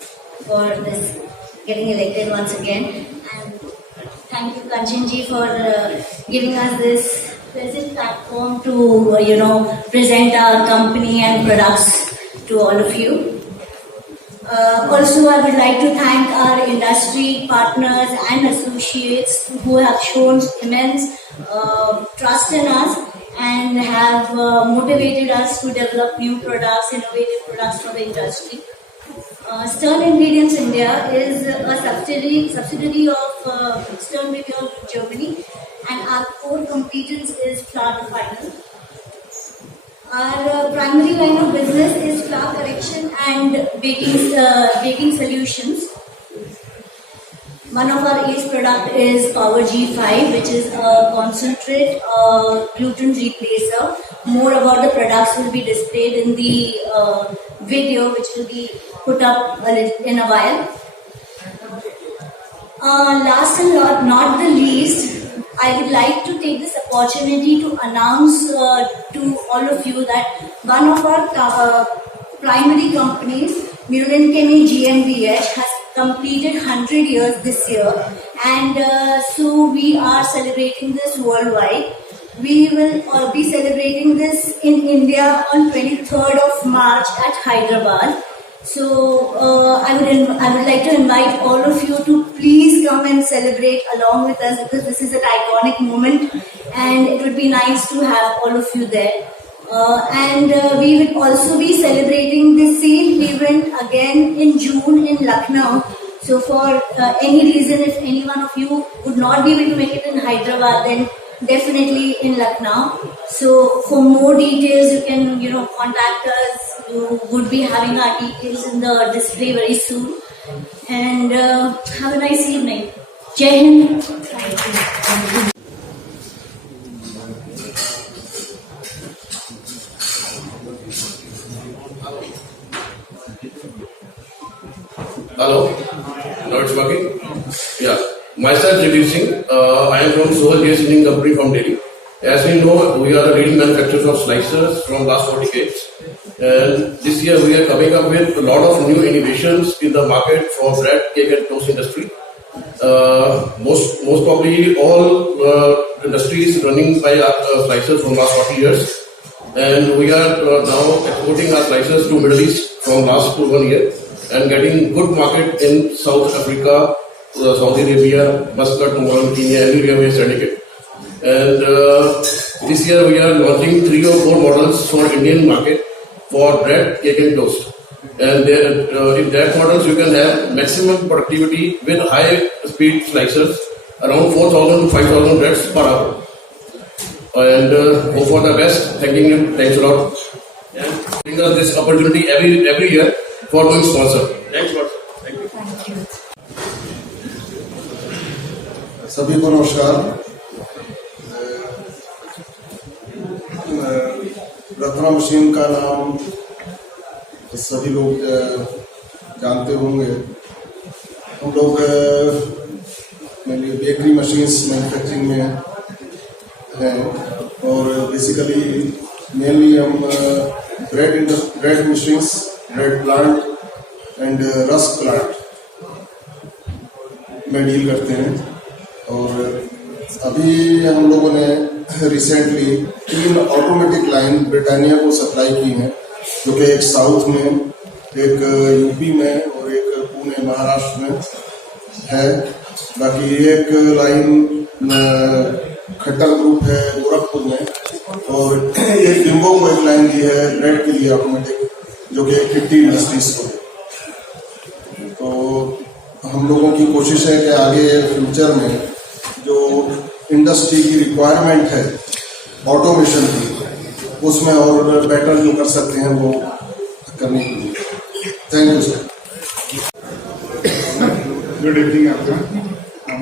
for this getting elected once again. And thank you, Kanchanji, for giving us this pleasant platform to, present our company and products to all of you. Also, I would like to thank our industry partners and associates who have shown immense trust in us and have motivated us to develop new products, innovative products for the industry. Stern Ingredients India is a subsidiary of Stern Ingredients Germany, and our core competence is flour refining. Our primary line of business is flour correction and baking solutions. One of our ace product is Power G5, which is a concentrate gluten replacer. More about the products will be displayed in the video, which will be put up in a while. Last and not the least, I would like to take this opportunity to announce to all of you that one of our primary companies Mirulin Kemi GmbH has completed 100 years this year, and so we are celebrating this worldwide. We will be celebrating this in India on 23rd of March at Hyderabad. So I would like to invite all of you to please come and celebrate along with us, because this is an iconic moment, and it would be nice to have all of you there. And we will also be celebrating the same event again in June in Lucknow. So for any reason, if any one of you would not be able to make it in Hyderabad, then definitely in Lucknow. So for more details, you can contact us. You would be having our details in the display very soon. And have a nice evening. Jai Hind. Thank you. Hello, now it's working? Yeah, myself Jagdeep Singh. I am from Sohar Gas Engineering Company from Delhi. As we know, we are the leading manufacturers of slicers from last 40 decades. And this year we are coming up with a lot of new innovations in the market for bread, cake and toast industry. Most probably all industries running by slicers from last 40 years. And we are now exporting our slicers to Middle East from last 1 year. And getting good market in South Africa, Saudi Arabia, Muscat, Oman, Kenya, everywhere we are sending it. And this year we are launching 3 or 4 models for Indian market for bread, cake and toast. And in that models you can have maximum productivity with high speed slicers, around 4,000 to 5,000 breads per hour. And hope for the best. Thanking you. Thanks a lot. And giving us this opportunity every year for doing sponsor. Thanks a lot. Thank you. सभी को नमस्कार। रत्ना मशीन का नाम सभी लोग जानते होंगे। हम लोग बेकरी मशीन्स मैन्युफैक्चरिंग में हैं और बेसिकली मेनली हम bread machines, bread plant and rusk plant में डील करते हैं। और अभी हम लोगों ने रिसेंटली 3 ऑटोमेटिक लाइन ब्रिटानिया को सप्लाई की हैं, जो कि एक साउथ में, एक यूपी में और एक पुणे महाराष्ट्र में है। बाकी एक लाइन खट्टर ग्रुप है गोरखपुर में, और एक बिम्बो को एक लाइन दी है ब्रेड के लिए ऑटोमेटिक, जो कि किट्टी इंडस्ट्रीज को। तो हम लोगों की कोशिश है कि आगे फ्यूचर में जो इंडस्ट्री की रिक्वायरमेंट है ऑटोमेशन की, उसमें और बेटर जो कर सकते हैं वो करने के लिए। Thank you sir. Good evening, everyone.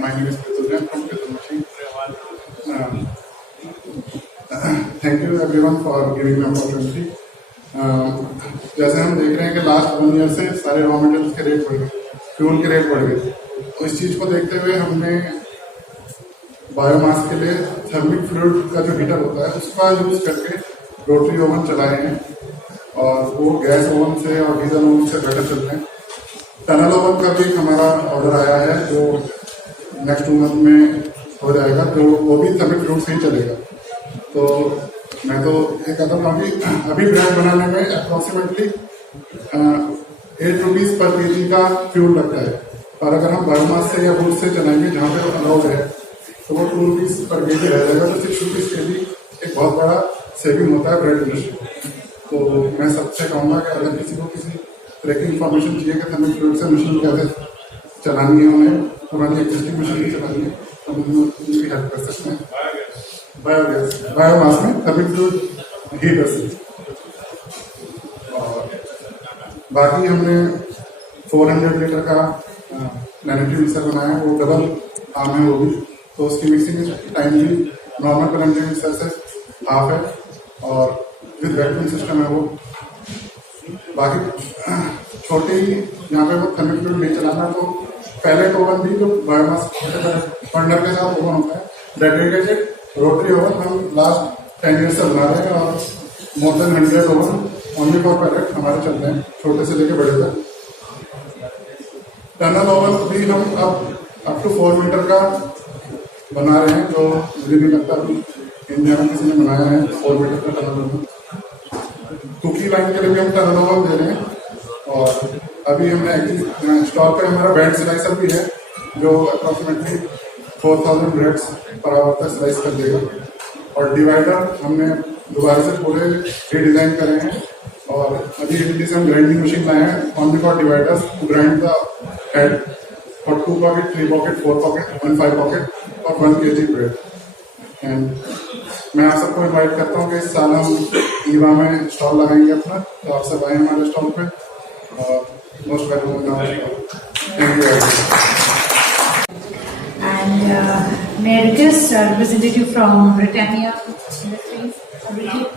My name is Prithviraj from Prithviraj Machine. Thank you everyone for giving me opportunity. जैसे हम देख रहे हैं कि लास्ट 1 ईयर से सारे रॉ मटेरियल्स के रेट बढ़ गए, फ्यूल के रेट बढ़ गए। तो इस चीज को देखते हुए हमने बायोमास के लिए थर्मिक फ्लूइड का जो हीटर होता है उसका यूज करके रोटरी ओवन चलाए हैं, और वो गैस ओवन से और डीजल ओवन से बेटर चल रहे हैं। टनल ओवन का भी हमारा ऑर्डर आया है जो नेक्स्ट 2 मंथ में हो जाएगा, तो वो भी थर्मिक फ्लूइड से ही चलेगा। तो मैं तो ये कहता हूँ कि अभी ब्रेड बनाने में अप्रोक्सीमेटली 8 रुपीज पर केजी का फ्यूल लगता है, और अगर हम बायोमास से या वुड से चलाएंगे जहाँ पे अलाउड है तो वो 2 रुपीज पर केजी रह जाएगा। तो 6 रुपीज केजी एक बहुत बड़ा सेविंग होता है ब्रेड इंडस्ट्री। तो मैं सबसे कहूँगा कि अगर किसी को किसी तरह की इन्फॉर्मेशन चाहिए कि थर्मिक फ्लूइड से मशीन कैसे चलानी है, उन्हें पुरानी एग्जिस्टिंग मशीन भी चलानी है, तो उनकी हेल्प कर सकते हैं। बायोमास में थर्मिक फ्लूइड हीटर से। और बाकी हमने 400 लीटर का प्लानिटरी मिक्सर बनाया है, वो डबल आर्म है वो भी, तो उसकी मिक्सिंग टाइम भी नॉर्मल प्लानिटरी मिक्सर से हाफ है, और विद वैक्यूम सिस्टम है वो। बाकी छोटे ही यहाँ पे वो थर्मिक फ्लूइड नहीं चलाना, तो पैलेट ओवन भी जो बायोमास बर्नर के साथ ओवन होता है, डेडिकेटेड रोटरी ओवन हम लास्ट 10 ईयर से बना रहे हैं, और more than 100 oven only for pallet हमारे चल रहे हैं, छोटे से लेके बड़े तक। टनल ओवन भी हम अब टू 4 मीटर का बना रहे हैं, जो मुझे नहीं लगता अभी इंडिया में किसी ने बनाया है 4 मीटर का टनल ओवन। कुकी लाइन के लिए भी हम टनल ओवन दे रहे हैं, और अभी हमने स्टॉक पे हमारा बेड स्लाइसर भी है, जो अप्रोक्सीमेटली 4000 ब्रेड्स पर आवर तक स्लाइस कर देगा। और डिवाइडर हमने दोबारा से पूरे रीडिजाइन करे हैं, और अभी इटली से हम ग्राइंडिंग मशीन लाए हैं only for dividers to grind the head for 2 pocket, 3 pocket, 4 pocket, 1 5 pocket और 1 kg ब्रेड। एंड मैं आप सबको इन्वाइट करता हूँ कि इस साल हम ईवा में स्टॉल लगाएंगे अपना, तो आप सब आए हमारे स्टॉल पे, और most welcome. Thank you. And may I request a representative from Britannia Industries, Abhijit?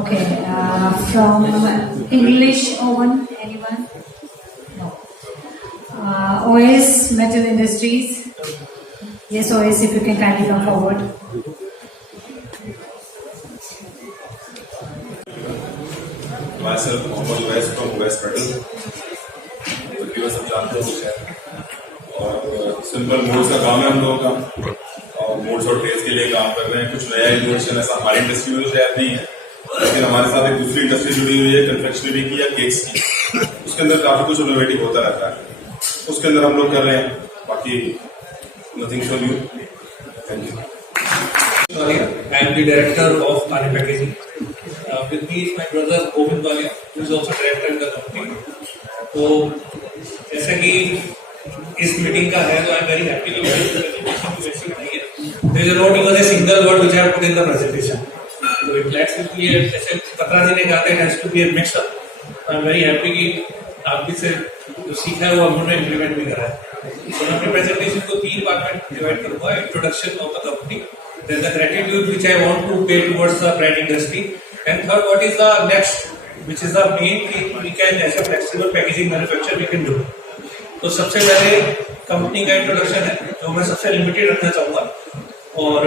Okay, from English Oven, anyone? No. OS Metal Industries. Yes, OS, if you can kindly come forward. Myself, Mohammad West from West Metal. तो कि सब जानते हो शायद, और सिंपल मोड्स का काम है हम लोगों का, और मोड्स और ट्रेस के लिए काम कर रहे हैं। कुछ नया इनोवेशन ऐसा हमारी इंडस्ट्री में तो शायद नहीं है, लेकिन हमारे साथ एक दूसरी इंडस्ट्री जुड़ी हुई है कन्फेक्शनरी की या केक्स की, उसके अंदर काफी कुछ इनोवेटिव होता रहता है, उसके अंदर हम लोग कर रहे हैं। बाकी nothing show you. Thank you. I am the director of Kane Packaging. With me is my brother Govind Walia, who is also director in the company. तो जैसा कि इस मीटिंग का है, तो I am very happy to be here. There is not even a single word which I have put in the presentation. So it lacks to be a, जैसे पत्रा जी ने कहा था, it has to be a mix up. I am very happy कि आप भी से जो सीखा है वो हम लोगों ने इम्प्लीमेंट भी करा है। तो मैं अपने प्रेजेंटेशन को 3 पार्ट में डिवाइड करूंगा। Introduction of the company, then the gratitude which I want to pay towards the bread industry, and third, what is the next, which is the main thing we can as a flexible packaging manufacturer we can do. तो सबसे पहले कंपनी का इंट्रोडक्शन है, जो मैं सबसे लिमिटेड रखना चाहूंगा। और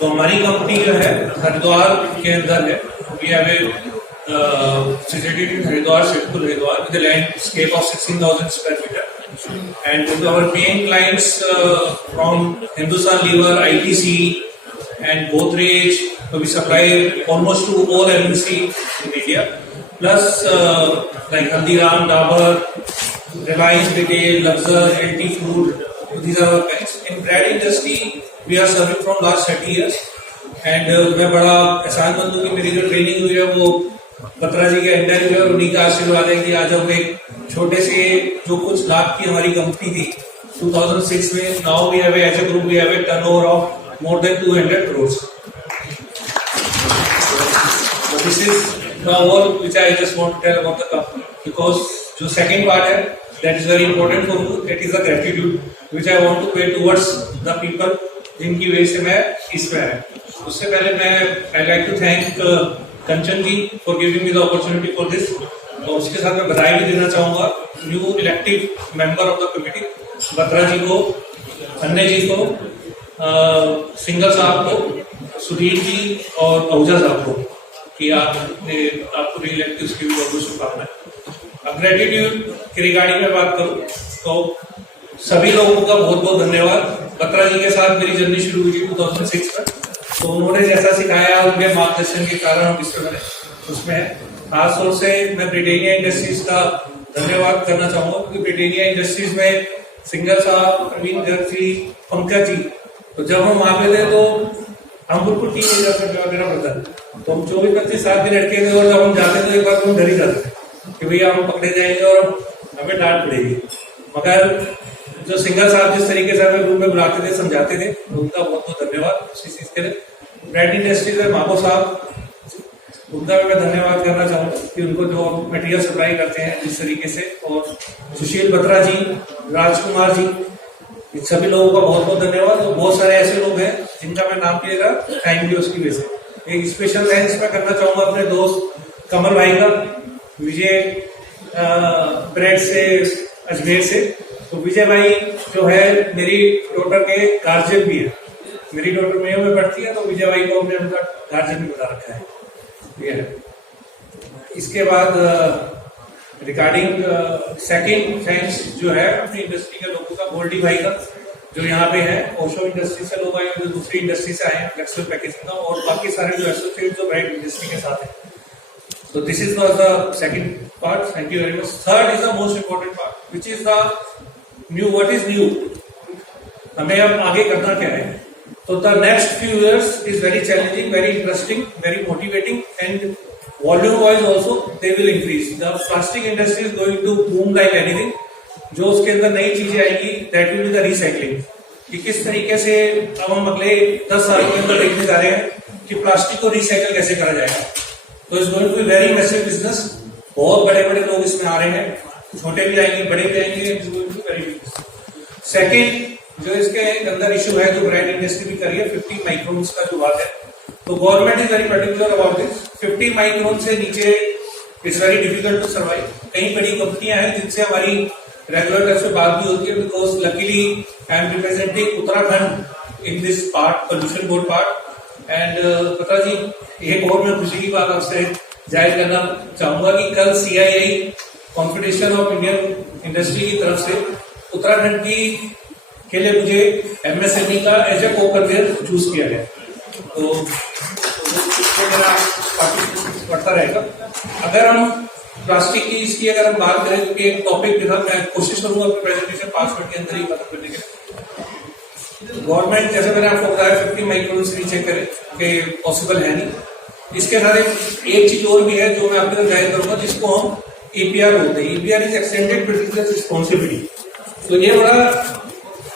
तो हमारी कंपनी जो है हरिद्वार के अंदर है। We have situated in Haridwar, Shivpur, Haridwar, with a landscape of 16,000 square meter. And with our main clients from Hindustan Lever, ITC, and Godrej, so we supply almost to all MNC in India. Plus, like Haldiram, Dabur, Reliance Retail, Luxor, LT Food. So these are our clients. In bread industry, we are serving from last 30 years. And मैं बड़ा एहसानमंद हूँ कि मेरी जो ट्रेनिंग हुई है वो बत्रा जी के अंडर हुई है, और उन्हीं का आशीर्वाद है कि आज हम एक छोटे से जो कुछ लाख की हमारी कंपनी थी 2006 में, now we have as a group we have a turnover of more than 200 crores. So this is the whole which I just want to tell about the company, because जो second part है that is very important for me, that is the gratitude which I want to pay towards the people जिनकी वजह से मैं इसमें आया। उससे पहले मैं I like to thank Kanchan ji for giving me the opportunity for this, और उसके साथ मैं बधाई भी देना चाहूंगा new elective member of the committee Batra ji को, अन्य जी को, सिंगल साहब को, सुधीर जी और आहूजा साहब को, कि आपको री-इलेक्टिव की भी बहुत शुभकामनाएं। अब ग्रेटिट्यूड की रिगार्डिंग में बात करूं तो सभी लोगों का बहुत बहुत धन्यवाद। बत्रा जी के साथ मेरी जर्नी शुरू हुई थी 2006 में, तो उन्होंने जैसा सिखाया उनके मार्गदर्शन के कारण हम इसमें बने। उसमें खास तौर से मैं ब्रिटेनिया इंडस्ट्रीज का धन्यवाद करना चाहूंगा, क्योंकि ब्रिटेनिया इंडस्ट्रीज में सिंगल साहब, प्रवीण गर्ग जी, पंकज जी, तो जब हम वहां पे थे तो हम बिल्कुल टीम लीडर से मेरा ब्रदर, तो हम 24-25 साल के लड़के थे, और जब हम जाते तो एक बार हम डर ही जाते थे कि भैया हम पकड़े जाएंगे और हमें डांट पड़ेगी। मगर जो सिंगल साहब जिस तरीके से हमें रूम में बुलाते थे, समझाते थे, उनका बहुत बहुत धन्यवाद इस चीज के लिए। ब्रेड इंडस्ट्रीज में मामो साहब, उनका भी मैं धन्यवाद करना चाहूंगा कि उनको जो मटेरियल सप्लाई करते हैं जिस तरीके से, और सुशील बत्रा जी, राजकुमार जी, इन सभी लोगों का बहुत बहुत धन्यवाद। और बहुत सारे ऐसे लोग हैं जिनका मैं नाम लिएगा टाइम उसकी वजह से। एक स्पेशल थैंक्स मैं करना चाहूंगा अपने दोस्त कमल भाई का, विजय ब्रेड से, अजमेर से। तो विजय भाई जो है मेरी डॉटर के गार्जियन भी है, मेरी डॉटर मेयो में पढ़ती है, तो विजय भाई को हमने उनका गार्जियन भी बना रखा है। ठीक है। इसके बाद रिगार्डिंग सेकंड थैंक्स जो है अपनी इंडस्ट्री के लोगों का, गोल्डी भाई का जो यहाँ पे है, ओशो इंडस्ट्री से लोग आए, जो दूसरी इंडस्ट्री से आए हैं, फ्लेक्सिबल पैकेजिंग का, और बाकी सारे जो एसोसिएट जो ब्राइट इंडस्ट्री के साथ हैं। So this is was the second part. Thank you very much. Third is the most important part, which is the new. What is new? हमें अब आगे करना क्या है? So the next few years is very challenging, very interesting, very motivating, and volume-wise also they will increase. The plastic industry is going to boom like anything. जो उसके अंदर नई चीजें आएगी, that will be the recycling. कि किस तरीके से अब हम अगले 10 साल के अंदर देखने जा रहे हैं कि प्लास्टिक को रिसाइकल कैसे करा जाएगा। तो it's going to be very massive business. बहुत बड़े बड़े लोग इसमें आ रहे हैं, छोटे भी आएंगे, बड़े भी आएंगे। It's going to very big. Second जो इसके अंदर इशू है, जो ब्रांड इंडस्ट्री भी कर रही है, 50 माइक्रोन्स का जो बात है, तो government is very particular about this. 50 micron से नीचे it's very difficult to survive. कई बड़ी कंपनियां हैं जिनसे हमारी रेगुलर टाइप से बात भी होती है, because luckily I am representing Uttarakhand in this part, pollution board part. And पता जी, एक और मैं खुशी की बात आपसे जाहिर करना चाहूंगा कि कल CII confederation of Indian industry की तरफ से उत्तराखंड की के लिए मुझे MSME का एज ए को कन्वीनर चूज किया गया। तो मेरा बढ़ता रहेगा। अगर हम प्लास्टिक की इसकी अगर हम बात करें, क्योंकि एक टॉपिक भी था, मैं कोशिश करूंगा अपनी प्रेजेंटेशन 5 मिनट के अंदर ही खत्म करने के। गवर्नमेंट जैसे मैंने आपको बताया 50 माइक्रोन से नीचे करे कि पॉसिबल है नहीं। इसके साथ एक चीज और भी है जो मैं आपके साथ जाहिर करूंगा, जिसको हम EPR बोलते हैं। EPR is extended producer responsibility. तो ये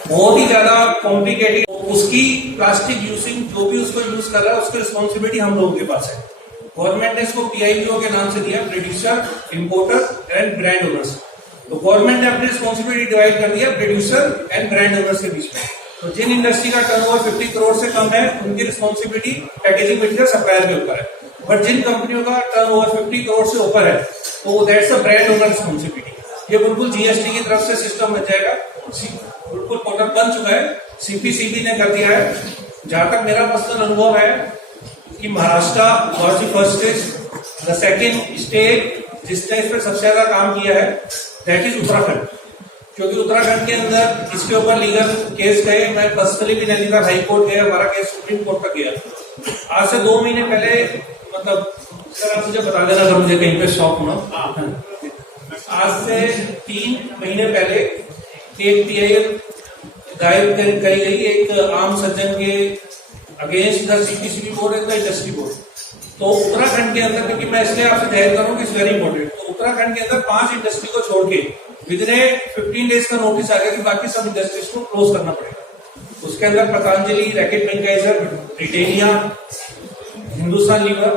बहुत ही ज्यादा कॉम्प्लिकेटेड, उसकी प्लास्टिक यूजिंग जो भी उसको यूज कर रहा है उसकी रिस्पॉन्सिबिलिटी हम लोगों के पास है। गवर्नमेंट ने इसको PIBO के नाम से दिया, producer, importer and brand owners. तो गवर्नमेंट ने अपनी रिस्पॉन्सिबिलिटी डिवाइड कर दिया प्रोड्यूसर एंड ब्रांड ओनर्स के बीच में। तो जिन इंडस्ट्री का टर्नओवर 50 करोड़ से कम है, उनकी रिस्पॉन्सिबिलिटी पैकेजिंग मटेरियल सप्लायर के ऊपर है। बट जिन कंपनियों का टर्नओवर 50 करोड़ से ऊपर है, तो that's a brand owner responsibility. ये बिल्कुल GST की तरफ से सिस्टम बन जाएगा, बिल्कुल पोर्टल बन चुका है, CPCB ने कर दिया है। जहां तक मेरा पर्सनल अनुभव है कि Maharashtra was the first stage, the second state जिसने इस पर सबसे ज्यादा काम किया है दैट इज उत्तराखंड। क्योंकि उत्तराखंड के अंदर इसके ऊपर लीगल केस गए, मैं पर्सनली भी नैनीताल हाई कोर्ट गया, हमारा केस सुप्रीम कोर्ट तक गया। आज से 2 महीने पहले, मतलब सर आप मुझे बता देना अगर मुझे कहीं पे शॉक होना। आज से 3 महीने पहले एक PIL दायर करी गई एक आम सज्जन के against the CPCB board and the industry board. तो उत्तराखंड के अंदर, क्योंकि मैं इसलिए आपसे जाहिर करूँ कि इट्स वेरी इंपॉर्टेंट, तो उत्तराखंड के अंदर 5 इंडस्ट्री को छोड़ के विदिन 15 डेज का नोटिस आ गया कि बाकी सब इंडस्ट्रीज को क्लोज करना पड़ेगा। उसके अंदर पतंजलि, रैकेट मैन्युफैक्चर, ब्रिटेनिया, हिंदुस्तान लीवर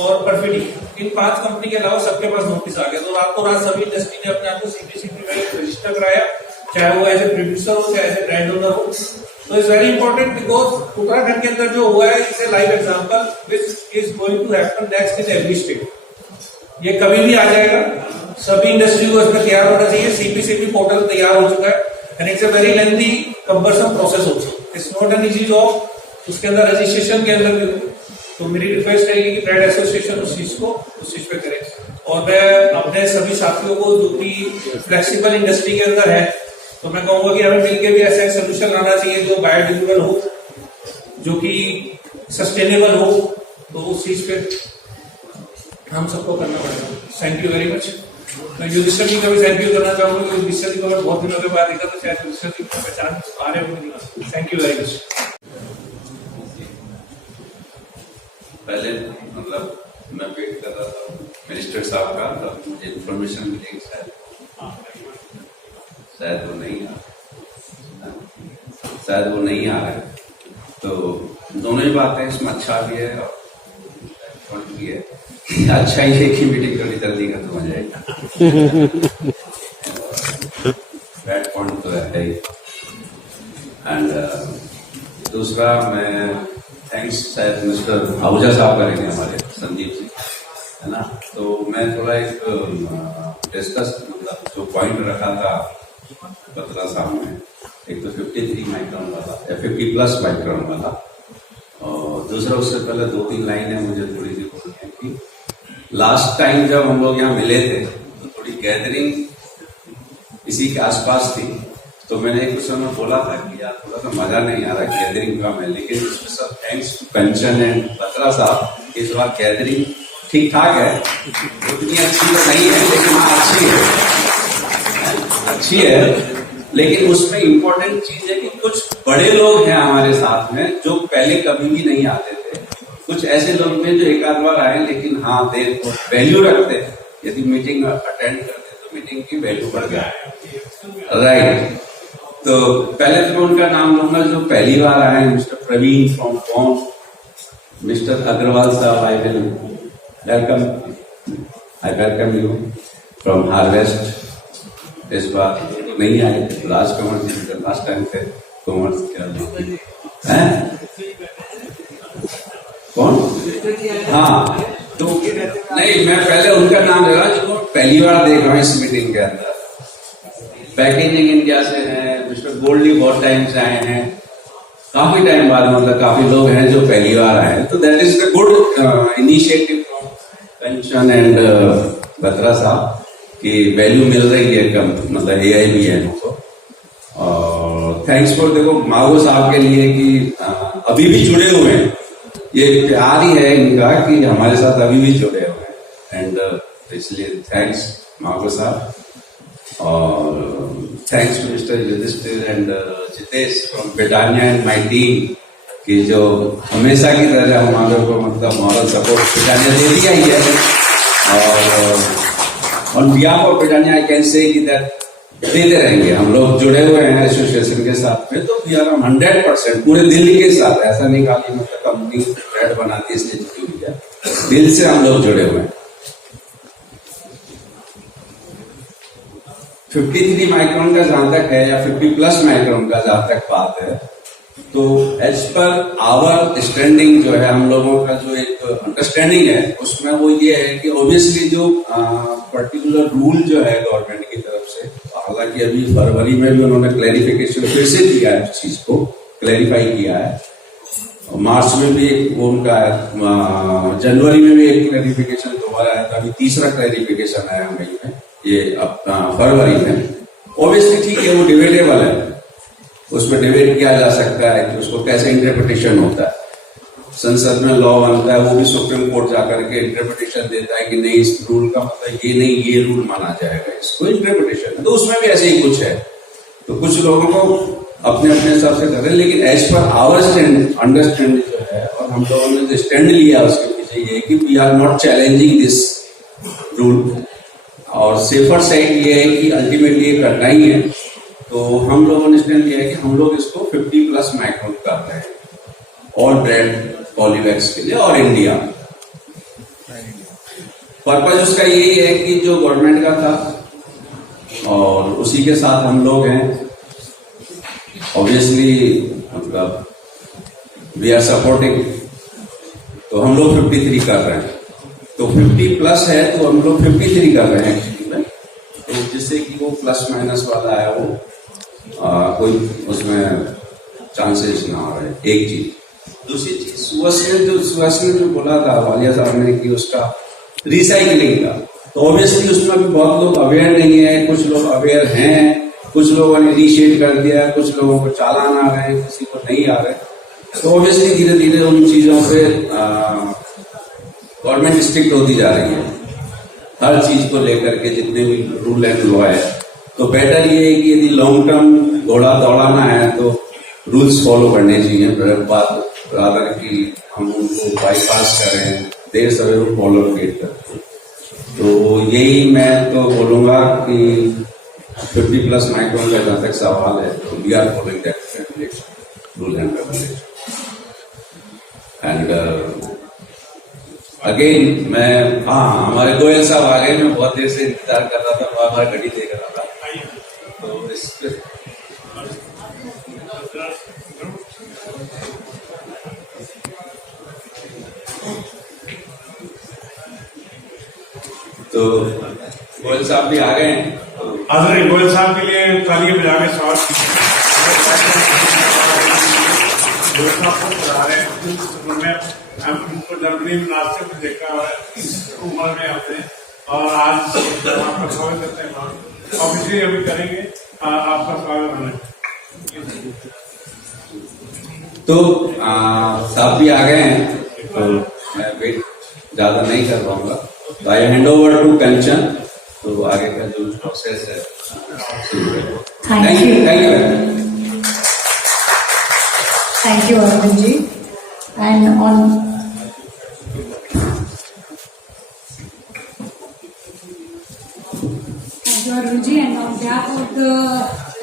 और परफिडी, इन 5 कंपनी के अलावा सबके पास नोटिस आ गया। तो रातों रात सभी इंडस्ट्री ने अपने आप को CPCB में रजिस्टर कराया, चाहे वो एज ए प्रोड्यूसर हो, चाहे एज ए ब्रांड ओनर हो। तो it's very important because Uttarakhand के अंदर जो हुआ है, it's a live example which is going to happen next in every state. ये कभी भी आ जाएगा, सभी इंडस्ट्री को इसमें तैयार होना चाहिए। CPCB पोर्टल तैयार हो चुका है and it's a very lengthy कंबरसम process also, it's not an easy job. उसके अंदर रजिस्ट्रेशन के अंदर भी, तो मेरी रिक्वेस्ट रहेगी कि ब्रांड एसोसिएशन उस चीज पे करे। और मैं अपने सभी साथियों को जो भी फ्लेक्सिबल इंडस्ट्री के अंदर है, तो मैं कहूंगा कि हमें मिलकर भी ऐसा एक सोल्यूशन लाना चाहिए जो बायोडिग्रेडेबल हो, जो कि सस्टेनेबल हो। तो उस चीज पे हम सबको करना पड़ेगा। Thank you very much. मैं युधिष्ठिर जी का भी थैंक यू करना चाहूंगा कि युधिष्ठिर जी को मैं बहुत दिनों के बाद देखा, तो शायद युधिष्ठिर जी को पहचान आ रहे होंगे। Thank you very much. पहले मतलब मैं वेट कर रहा था मिनिस्टर साहब का, तब मुझे इन्फॉर्मेशन मिलेगी शायद वो नहीं आ रहा है। तो दोनों ही बातें इसमें अच्छा भी है और भी है। अच्छा ही है कि मीटिंग थोड़ी जल्दी खत्म हो जाएगा। बैड पॉइंट तो है ही। एंड दूसरा, मैं थैंक्स शायद मिस्टर आहूजा साहब करेंगे, हमारे संदीप जी, है ना। तो मैं थोड़ा एक डिस्कस, मतलब जो पॉइंट रखा था बत्रा साहब ने, एक तो 53 माइक्रोन वाला या 50 प्लस माइक्रोन वाला, और दूसरा उससे पहले 2-3 लाइनें मुझे थोड़ी सी बोलनी है कि लास्ट टाइम जब हम लोग यहाँ मिले थे तो थोड़ी गैदरिंग इसी के आसपास थी, तो मैंने एक समय बोला था कि यार थोड़ा सा मजा नहीं आ रहा गैदरिंग का में, लेकिन उसमें सब thanks to Kanchan and Batra साहब इस बार गैदरिंग ठीक ठाक है, उतनी अच्छी तो नहीं है लेकिन हाँ अच्छी है। लेकिन उसमें इम्पोर्टेंट चीज है कि कुछ बड़े लोग हैं हमारे साथ में जो पहले कभी भी नहीं आते थे, कुछ ऐसे लोग हैं जो एक आध बार आए लेकिन हाँ दे वैल्यू रखते हैं, यदि मीटिंग अटेंड करते तो मीटिंग की वैल्यू बढ़ गया है, राइट। तो पहले तो मैं उनका नाम लूंगा जो पहली बार आए, mister Praveen from com, mister Agarwal साहब, I will welcome you from Harvest. इस बार तो नहीं आए, राज कमर लास्ट टाइम थे, कॉमर्स क्या है कौन, हाँ तो नहीं, मैं पहले उनका नाम ले रहा हूँ जो पहली बार देख रहा हूँ इस मीटिंग के अंदर। पैकेजिंग इंडिया से है मिस्टर गोल्डी, बहुत टाइम से आए हैं, काफी टाइम बाद, मतलब काफी लोग हैं जो पहली बार आए हैं, तो that is the good initiative from Kanchan and Batra साहब की वैल्यू मिल रही है कम, मतलब AIBN को। और थैंक्स फॉर, देखो माओ साहब के लिए कि अभी भी जुड़े हुए हैं, ये प्यार ही है इनका कि हमारे साथ अभी भी जुड़े हुए हैं, एंड इसलिए थैंक्स माओ साहब। और thanks to mister Yudhishthir and Jitesh from Britannia and my team कि जो हमेशा की तरह हमारे को मतलब मॉरल सपोर्ट ब्रिटानिया दे दिया ही है, और on behalf of Britannia I can say कि दैट देते रहेंगे। हम लोग जुड़े हुए हैं एसोसिएशन के साथ में, तो वी आर 100% पूरे दिल्ली के साथ, ऐसा नहीं खाली मतलब कंपनी रेड बनाती है इसलिए जुड़ी हुई है, दिल से हम लोग जुड़े हुए हैं। 53 माइक्रोन का जहां तक है या 50 प्लस माइक्रोन का जहां तक बात है, तो एज पर आवर स्टैंडिंग जो है, हम लोगों का जो एक अंडरस्टैंडिंग है उसमें वो ये है कि ऑब्वियसली जो पर्टिकुलर रूल जो है गवर्नमेंट की तरफ से, हालांकि अभी फरवरी में भी उन्होंने क्लैरिफिकेशन फिर से किया है, उस चीज को क्लैरिफाई किया है, मार्च में भी वो उनका जनवरी में भी एक क्लैरिफिकेशन दोबारा आया था, अभी तीसरा क्लैरिफिकेशन आया मई में, ये फरवरी में। ऑब्वियसली ठीक है, वो डिबेटेबल है, उसमें डिबेट किया जा सकता है कि उसको कैसे इंटरप्रिटेशन होता है, संसद में लॉ बनता है, वो भी सुप्रीम कोर्ट जाकर के इंटरप्रिटेशन देता है कि नहीं इस रूल का मतलब ये नहीं, ये रूल माना जाएगा, इसको इंटरप्रिटेशन है, तो उसमें भी ऐसे ही कुछ है। तो कुछ लोगों को अपने अपने हिसाब से कर रहे हैं, लेकिन एज पर आवर अंडरस्टैंडिंग जो है, और हम लोगों ने जो स्टैंड लिया उसके पीछे ये है कि we are not challenging this rule, और सेफर साइड ये है कि अल्टीमेटली ये करना ही है। तो हम लोगों ने स्टैंड लिया है कि हम लोग इसको 50 प्लस माइक्रोन कर रहे हैं, और ब्रेड पॉलीवैक्स के लिए और इंडिया। पर्पज उसका यही है कि जो गवर्नमेंट का था और उसी के साथ हम लोग हैं, ऑब्वियसली मतलब वी आर सपोर्टिंग, तो हम लोग 53 कर रहे हैं, तो 50 प्लस है तो हम लोग 53 कर रहे हैं एक्चुअली में, तो जिससे कि वो प्लस माइनस वाला है वो कोई उसमें चांसेस ना आ रहे, एक चीज। दूसरी चीज सुहास ने जो बोला था वालिया साहब ने कि उसका रिसाइकलिंग का, तो ऑब्वियसली उसमें भी बहुत लोग अवेयर नहीं है, कुछ लोग अवेयर हैं, कुछ लोगों ने इनिशिएट कर दिया, कुछ लोगों को चालान आ रहे हैं, किसी को नहीं आ रहे, तो ऑब्वियसली धीरे धीरे उन चीजों पे गवर्नमेंट स्ट्रिक्ट होती जा रही है हर चीज को लेकर के, जितने भी रूल एंड लॉ है। तो बेटर ये है कि यदि लॉन्ग टर्म घोड़ा दौड़ाना है तो रूल्स फॉलो करने चाहिए, रादर कि हम उनको बाईपास करें, देर सवेर फॉलो करते। तो यही मैं तो बोलूंगा कि 50 प्लस माइक्रोन का जहां तक सवाल है, तो we are following that rule and regulation. And again मैं, हाँ हमारे गोयल साहब आ गए, मैं बहुत देर से इंतजार कर रहा था, वो हमारा घड़ी देख रहा था, तो इस तो गोयल साहब भी आ गए हैं, आदरणीय गोयल साहब के लिए तालियां बजा के स्वागत कीजिए। लोग आपको पढ़ा रहे हैं स्कूल में, उनको जर्मनी में नाचते हुए देखा हुआ है इस उम्र में आपने, और आज आपका स्वागत करते हैं और इसी अभी करेंगे आपका स्वागत होना। तो साहब भी आ गए हैं, तो मैं वेट ज्यादा नहीं कर पाऊंगा, तो आई हैंड ओवर टू कंचन, तो आगे का जो प्रोसेस है। Thank you. Thank you. Thank you, Arvind ji. And on Thank you, Arvind ji. And on behalf of the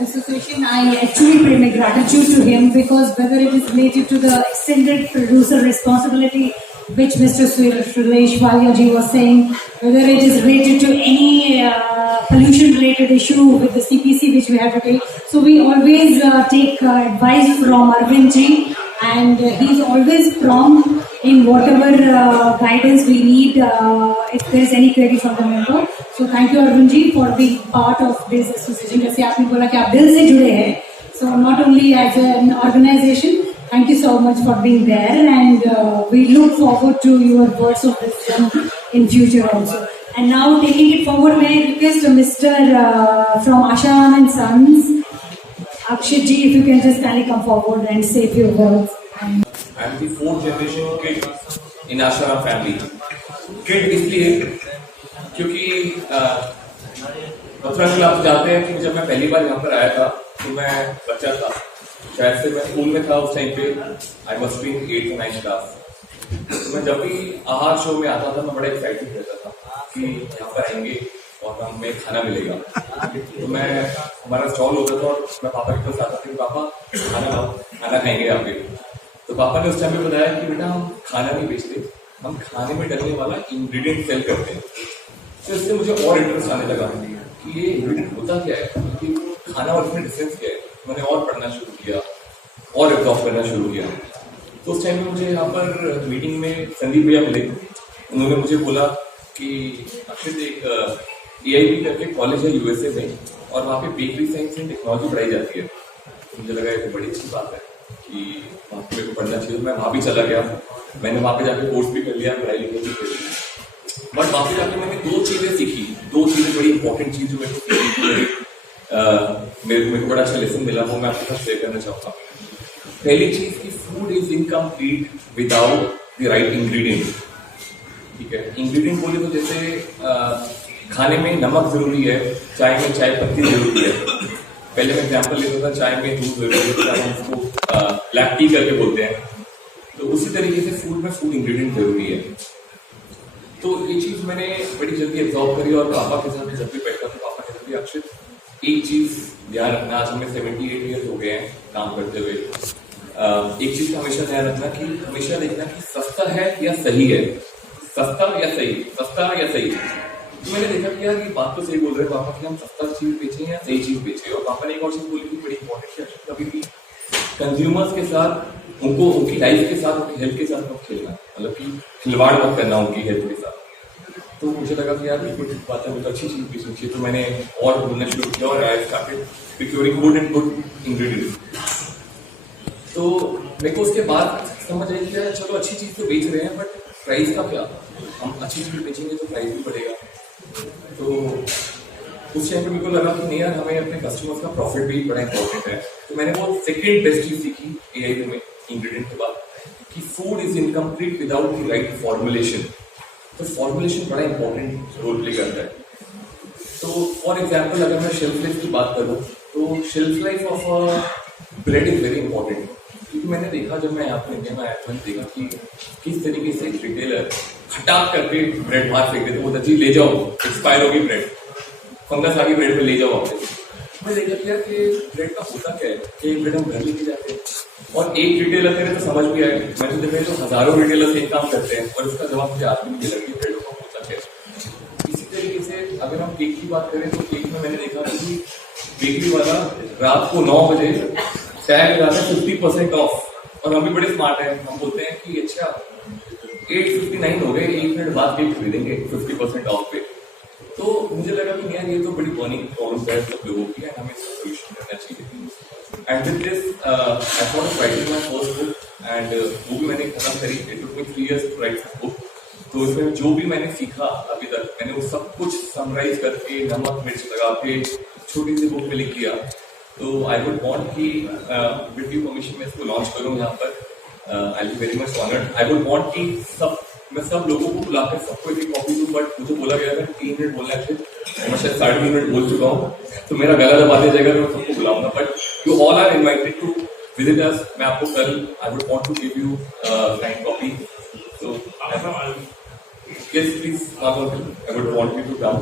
association, I actually pay my gratitude to him, because whether it is related to the extended producer responsibility, which Mr. Suresh Walia ji was saying, whether it is related to any pollution-related issue with the CPC which we have today. So we always take advice from Arvind ji, and he's always prompt in whatever guidance we need if there is any query from the member. So thank you Arvind ji for being part of this association. जैसे आपने बोला कि आप दिल से जुड़े हैं, so not only as an organization, thank you so much for being there, and we look forward to your words of wisdom in future also. And now taking it forward, may I request Mr. From Asha and Sons, Akshit ji, if you can just kindly come forward and say a few words. I am the 4th generation kid in Asha family. Kid इसलिए क्योंकि मथुरा में आप जानते हैं कि जब मैं पहली बार यहाँ पर आया था तो मैं बच्चा था, शायद से मैं स्कूल में था उस टाइम पे, I must be in 8th or 9th class. तो मैं जब भी आहार शो में आता था मैं बड़ा एक्साइटेड रहता था कि यहाँ पर आएंगे और हमें खाना मिलेगा। तो मैं हमारा स्टॉल होता था और मैं पापा के पास आता था कि पापा खाना लाओ, खाना खाएंगे यहाँ पे। तो पापा ने उस टाइम पे बताया कि बेटा हम खाना नहीं बेचते, हम खाने में डलने वाला इंग्रेडिएंट सेल करते हैं। तो इससे मुझे और इंटरेस्ट आने लगा कि ये इंग्रेडिएंट होता क्या है, कि खाना और इसमें डिफरेंस क्या है। मैंने और पढ़ना शुरू किया और एब्जॉर्ब करना शुरू किया। तो उस टाइम में मुझे यहाँ पर मीटिंग में संदीप भैया मिले, उन्होंने मुझे बोला कि अक्षित एक AIB करके कॉलेज है USA में, और वहाँ पे बेकरी साइंस एंड टेक्नोलॉजी पढ़ाई जाती है। तो मुझे लगा ये तो बड़ी अच्छी बात है कि वहाँ पे मेरे को पढ़ना चाहिए। मैं वहाँ भी चला गया, मैंने वहाँ पे जाके कोर्स भी कर लिया, पढ़ाई लिखाई भी कर ली। बट वहाँ पे जाके मैंने 2 चीजें सीखी, 2 चीजें बड़ी इंपॉर्टेंट चीज जो मेरे को मेरे को बड़ा अच्छा लेसन मिला, वो मैं आपके साथ शेयर करना चाहूँगा। पहली चीज की food is incomplete without the right ingredient. ठीक है, इंग्रेडिएंट बोले तो जैसे खाने में नमक जरूरी है, चाय में चाय पत्ती जरूरी है। पहले मैं एग्जांपल लेता था, चाय में दूध जरूरी है, हम उसको ब्लैक टी करके बोलते हैं। तो उसी तरीके से फूड में फूड इंग्रेडिएंट जरूरी है। तो ये चीज मैंने बड़ी जल्दी एब्जॉर्व करी, और पापा के साथ जब भी बैठा तो पापा कहते थे अक्षित एक चीज ध्यान रखना, आज हमें 78 ईयर्स हो गए हैं काम करते हुए। एक चीज का हमेशा ध्यान रखना कि हमेशा देखना कि सस्ता है या सही है, सस्ता या सही, सस्ता या सही। तो मैंने देखा कि यार ये बात तो सही बोल रहे हैं पापा कि हम सस्ता चीज बेचें या सही चीज बेचें। और पापा ने एक और चीज बोली थी बड़ी इंपॉर्टेंट है, कभी भी कंज्यूमर्स के साथ, उनको उनकी लाइफ के साथ, उनकी हेल्थ के साथ मत खेलना, मतलब कि खिलवाड़ मत करना उनकी हेल्थ के साथ। तो मुझे लगा कि यार बिल्कुल ठीक बात है, मुझे अच्छी चीज भी सोची। तो मैंने और बोलना शुरू किया और I started procuring good and good ingredients. तो मेरे को उसके बाद समझ आई कि यार चलो अच्छी चीज तो बेच रहे हैं, बट प्राइस का क्या, हम अच्छी चीज बेचेंगे तो प्राइस भी बढ़ेगा। तो उस टाइम पे मेरे को लगा कि नहीं यार हमें अपने कस्टमर्स का प्रॉफिट भी बड़ा इंपॉर्टेंट है। तो मैंने वो सेकेंड बेस्ट चीज सीखी AIB में इंग्रेडिएंट के बाद, कि food is incomplete without the right formulation. तो फॉर्मुलेशन बड़ा इंपॉर्टेंट रोल प्ले करता है। तो फॉर एग्जाम्पल अगर मैं शेल्फ लाइफ की बात करूँ तो shelf life of a bread is very important. क्योंकि मैंने देखा जब मैं यहाँ पर इंडिया में आया तो मैंने देखा कि किस तरीके से रिटेलर खटाक करके ब्रेड बाहर फेंक देते, बोलता जी ले जाओ एक्सपायर होगी ब्रेड, फंगस आ गई ब्रेड पे, ले जाओ वापस। मैं देखा कि यार कि ब्रेड का होता क्या है कि ब्रेड हम घर लेके जाते हैं और एक रिटेलर करे तो समझ भी आए। मैंने तो देखा तो हजारों रिटेलर एक काम करते हैं और उसका जवाब मुझे आज भी नहीं मिला कि ब्रेडों का होता क्या है। इसी तरीके से अगर हम केक की बात करें तो केक में मैंने देखा कि बेकरी वाला रात को 9 बजे टैग लगाता है 50% ऑफ, और हम भी बड़े स्मार्ट हैं, हम बोलते हैं कि अच्छा 8:59 हो गए, 1 मिनट बाद केक खरीदेंगे 50% ऑफ पे। तो मुझे लगा कि यार ये तो बड़ी बर्निंग प्रॉब्लम है सब लोगों की, हमें इसका सोल्यूशन करना चाहिए। And with this, I started writing my first book, and वो भी मैंने खत्म करी. It took me 3 years to write this book. तो इसमें जो भी मैंने सीखा अभी तक, मैंने वो सब कुछ समराइज करके नमक मिर्च लगा के छोटी सी बुक में लिख दिया. तो आई वुड वांट कि विद ड्यू परमिशन मैं इसको लॉन्च करूँ यहाँ पर. I be very much honoured. I would want कि मैं सब लोगों को बुलाकर सबको एक कॉपी दूँ, बट मुझे बोला गया था 3 मिनट बोलना थे, मैं शायद 3.5 मिनट बोल चुका हूँ, तो मेरा गला दबा दिया जाएगा. मैं सबको बुलाऊंगा, but you all are invited to visit us. मैं आपको कल I would want to give you sign copy. So yes, please, I would want you to come.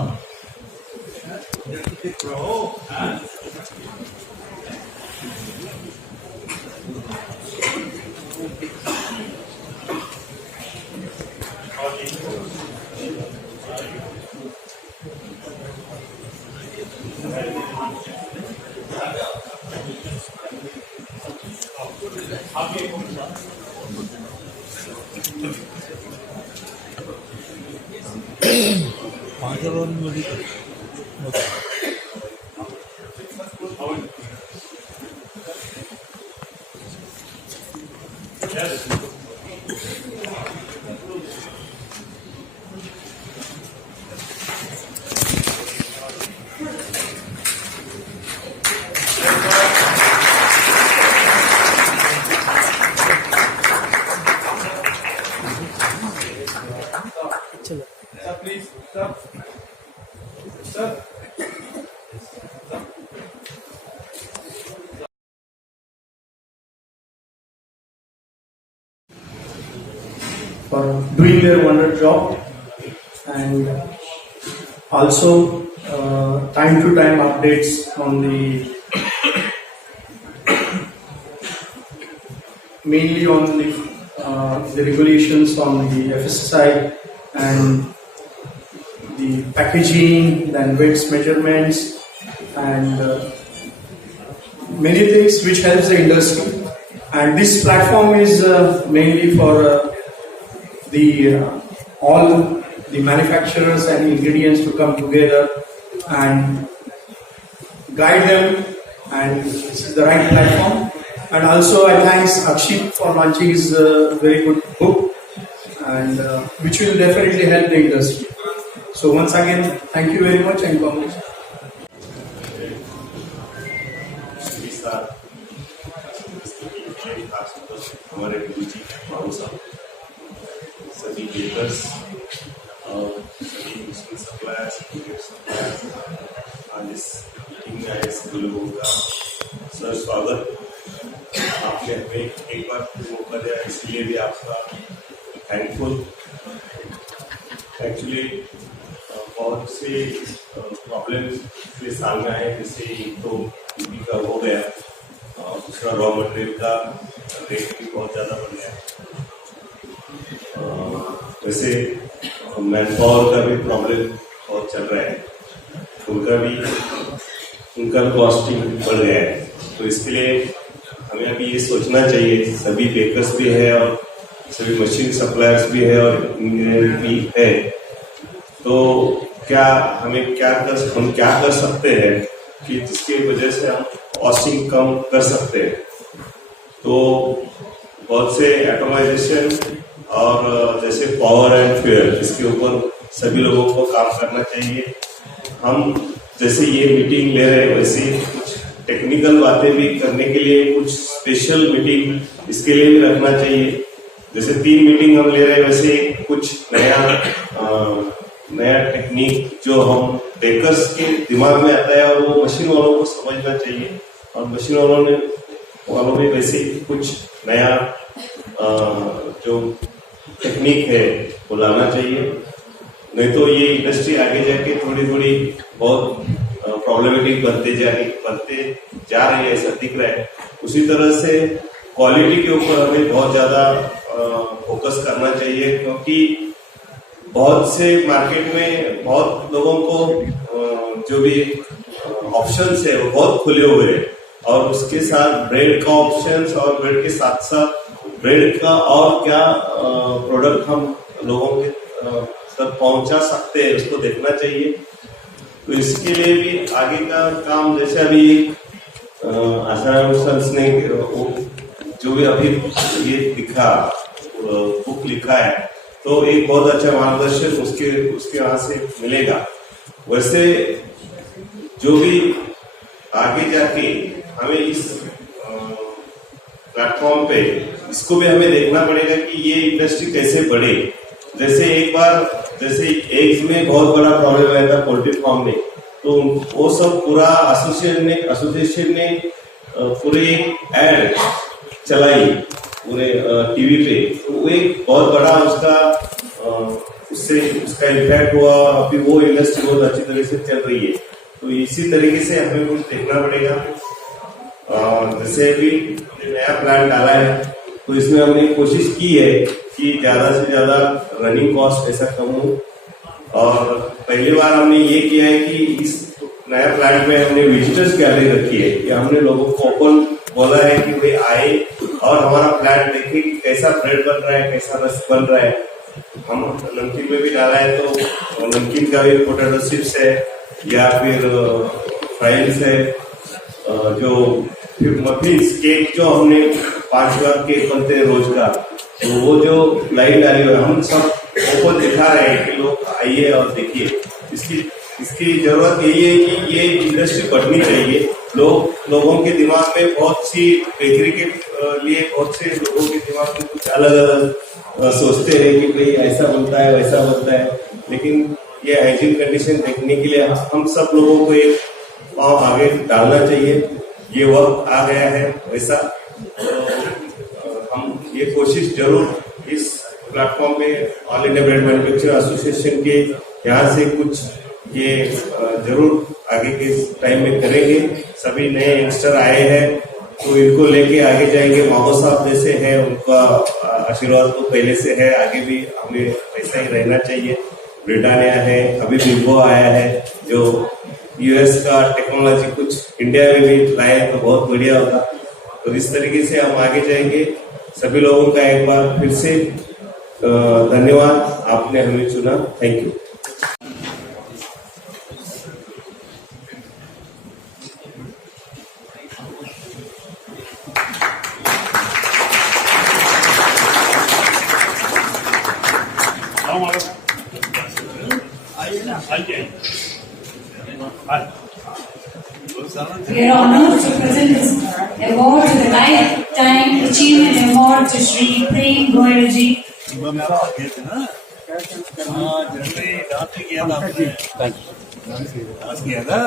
For doing their wonder job, and also time to time updates on mainly on the regulations on the FSSAI and the packaging, then weights measurements, and many things which helps the industry. And this platform is mainly for all the manufacturers and ingredients to come together and guide them, and this is the right platform. And also I thanks Akshit for launching his very good book, and which will definitely help the industry. So once again, thank you very much and congratulations. हमारे गुरु जी बाबू साहब, सभी बेकर्स और सभी मुस्लिम सप्लायर्स, आज इस मीटिंग में आए सभी लोगों का सर स्वागत. आपने हमें एक बार मौका दिया, इसलिए भी आपका थैंकफुल. एक्चुअली बहुत से प्रॉब्लम्स पिछले साल में आए, जैसे एक तो बीपी का हो गया, दूसरा रॉ मटेरियल का रेट भी बहुत ज़्यादा बढ़ गया. वैसे मैन पावर का भी प्रॉब्लम बहुत चल रहा है, उनका कॉस्टिंग बढ़ गया है. तो इसके लिए हमें अभी ये सोचना चाहिए, सभी बेकर्स भी है और सभी मशीन सप्लायर्स भी है और इंजीनियर भी है, तो हम क्या कर सकते हैं कि जिसकी वजह से हम कॉस्टिंग कम कर सकते हैं. तो बहुत से एटोमाइजेशन और जैसे पावर एंड फ्यूल, इसके ऊपर सभी लोगों को काम करना चाहिए. हम जैसे ये मीटिंग ले रहे हैं, वैसे कुछ टेक्निकल बातें भी करने के लिए कुछ स्पेशल मीटिंग इसके लिए भी रखना चाहिए. जैसे 3 मीटिंग हम ले रहे हैं, वैसे कुछ नया टेक्निक जो हम बेकर्स के दिमाग में आता है और वो मशीन वालों को समझना चाहिए, और मशीन वालों में वैसे कुछ नया जो टेक्निक है वो लाना चाहिए. नहीं तो ये इंडस्ट्री आगे जाके थोड़ी बहुत प्रॉब्लमेटिक बनते जा रही है, ऐसा दिख रहा है. उसी तरह से क्वालिटी के ऊपर हमें बहुत ज्यादा फोकस करना चाहिए, क्योंकि बहुत से मार्केट में बहुत लोगों को जो भी ऑप्शंस है वो बहुत खुले हुए हैं, और उसके साथ ब्रेड का ऑप्शंस और ब्रेड के साथ साथ ब्रेड का और क्या प्रोडक्ट हम लोगों के तक पहुंचा सकते हैं, उसको देखना चाहिए. तो इसके लिए भी आगे का काम, जैसे अभी आसाराम सर ने जो भी अभी ये लिखा बुक लिखा है, तो एक बहुत अच्छा मार्गदर्शन उसके वहां से मिलेगा। वैसे जो भी आगे जाके हमें इस प्लेटफॉर्म पे इसको भी हमें देखना पड़ेगा कि ये इंडस्ट्री कैसे बढ़े। जैसे एग्स में बहुत बड़ा प्रॉब्लम आया था पोल्ट्री फार्म में, तो वो सब पूरा एसोसिएशन ने पूरे एड चलाई पूरे टीवी पे, तो वो एक बहुत बड़ा उसका इम्पैक्ट हुआ। अभी वो इंडस्ट्री बहुत अच्छी तरह से चल रही है, तो इसी तरीके से हमें कुछ देखना पड़ेगा। जैसे अभी हमने नया प्लान डाला है, तो इसमें हमने कोशिश की है कि ज्यादा से ज्यादा रनिंग कॉस्ट ऐसा कम हो। और पहली बार हमने ये किया है कि इस नया प्लांट में हमने विजिटर्स गैलरी रखी है, कि हमने लोगों को ओपन बोला है कि वे आए और हमारा प्लांट देखें कि कैसा ब्रेड बन रहा है, कैसा रस बन रहा है। हम नमकीन में भी डाला है, तो नमकीन का भी पोटैटो चिप्स है या फिर फ्राइज है, जो फिर मफिन्स केक जो हमने 5 लाख केक बनते हैं रोज का, तो वो जो लाइन डाली हुई है, हम सब ओपन दिखा रहे हैं कि लोग आइए और देखिए। इसकी जरूरत यही है कि ये इंडस्ट्री बढ़नी चाहिए। लोगों के दिमाग में बहुत सी बेकरी के लिए बहुत से लोगों के दिमाग में कुछ अलग अलग सोचते हैं कि भाई ऐसा बनता है वैसा बनता है, लेकिन ये हाइजीन कंडीशन देखने के लिए हम सब लोगों को एक पाँव आगे डालना चाहिए। ये वक्त आ गया है वैसा, हम ये कोशिश जरूर इस प्लेटफॉर्म पे all India bread manufacturer association के यहाँ से कुछ ये जरूर आगे के टाइम में करेंगे। सभी नए यंगस्टर आए हैं, तो इनको लेके आगे जाएंगे। मामो साहब जैसे है, उनका आशीर्वाद तो पहले से है, आगे भी हमें ऐसा ही रहना चाहिए। ब्रिटानिया है, अभी बिम्बो आया है, जो यूएस का टेक्नोलॉजी कुछ इंडिया में भी लाए तो बहुत बढ़िया होता। तो इस तरीके से हम आगे जाएंगे। सभी लोगों का एक बार फिर से धन्यवाद, आपने हमें चुना। Thank you. We are honored to present this award to the Lifetime Achievement Award to Shri Prem Goyal ji. Dance किया था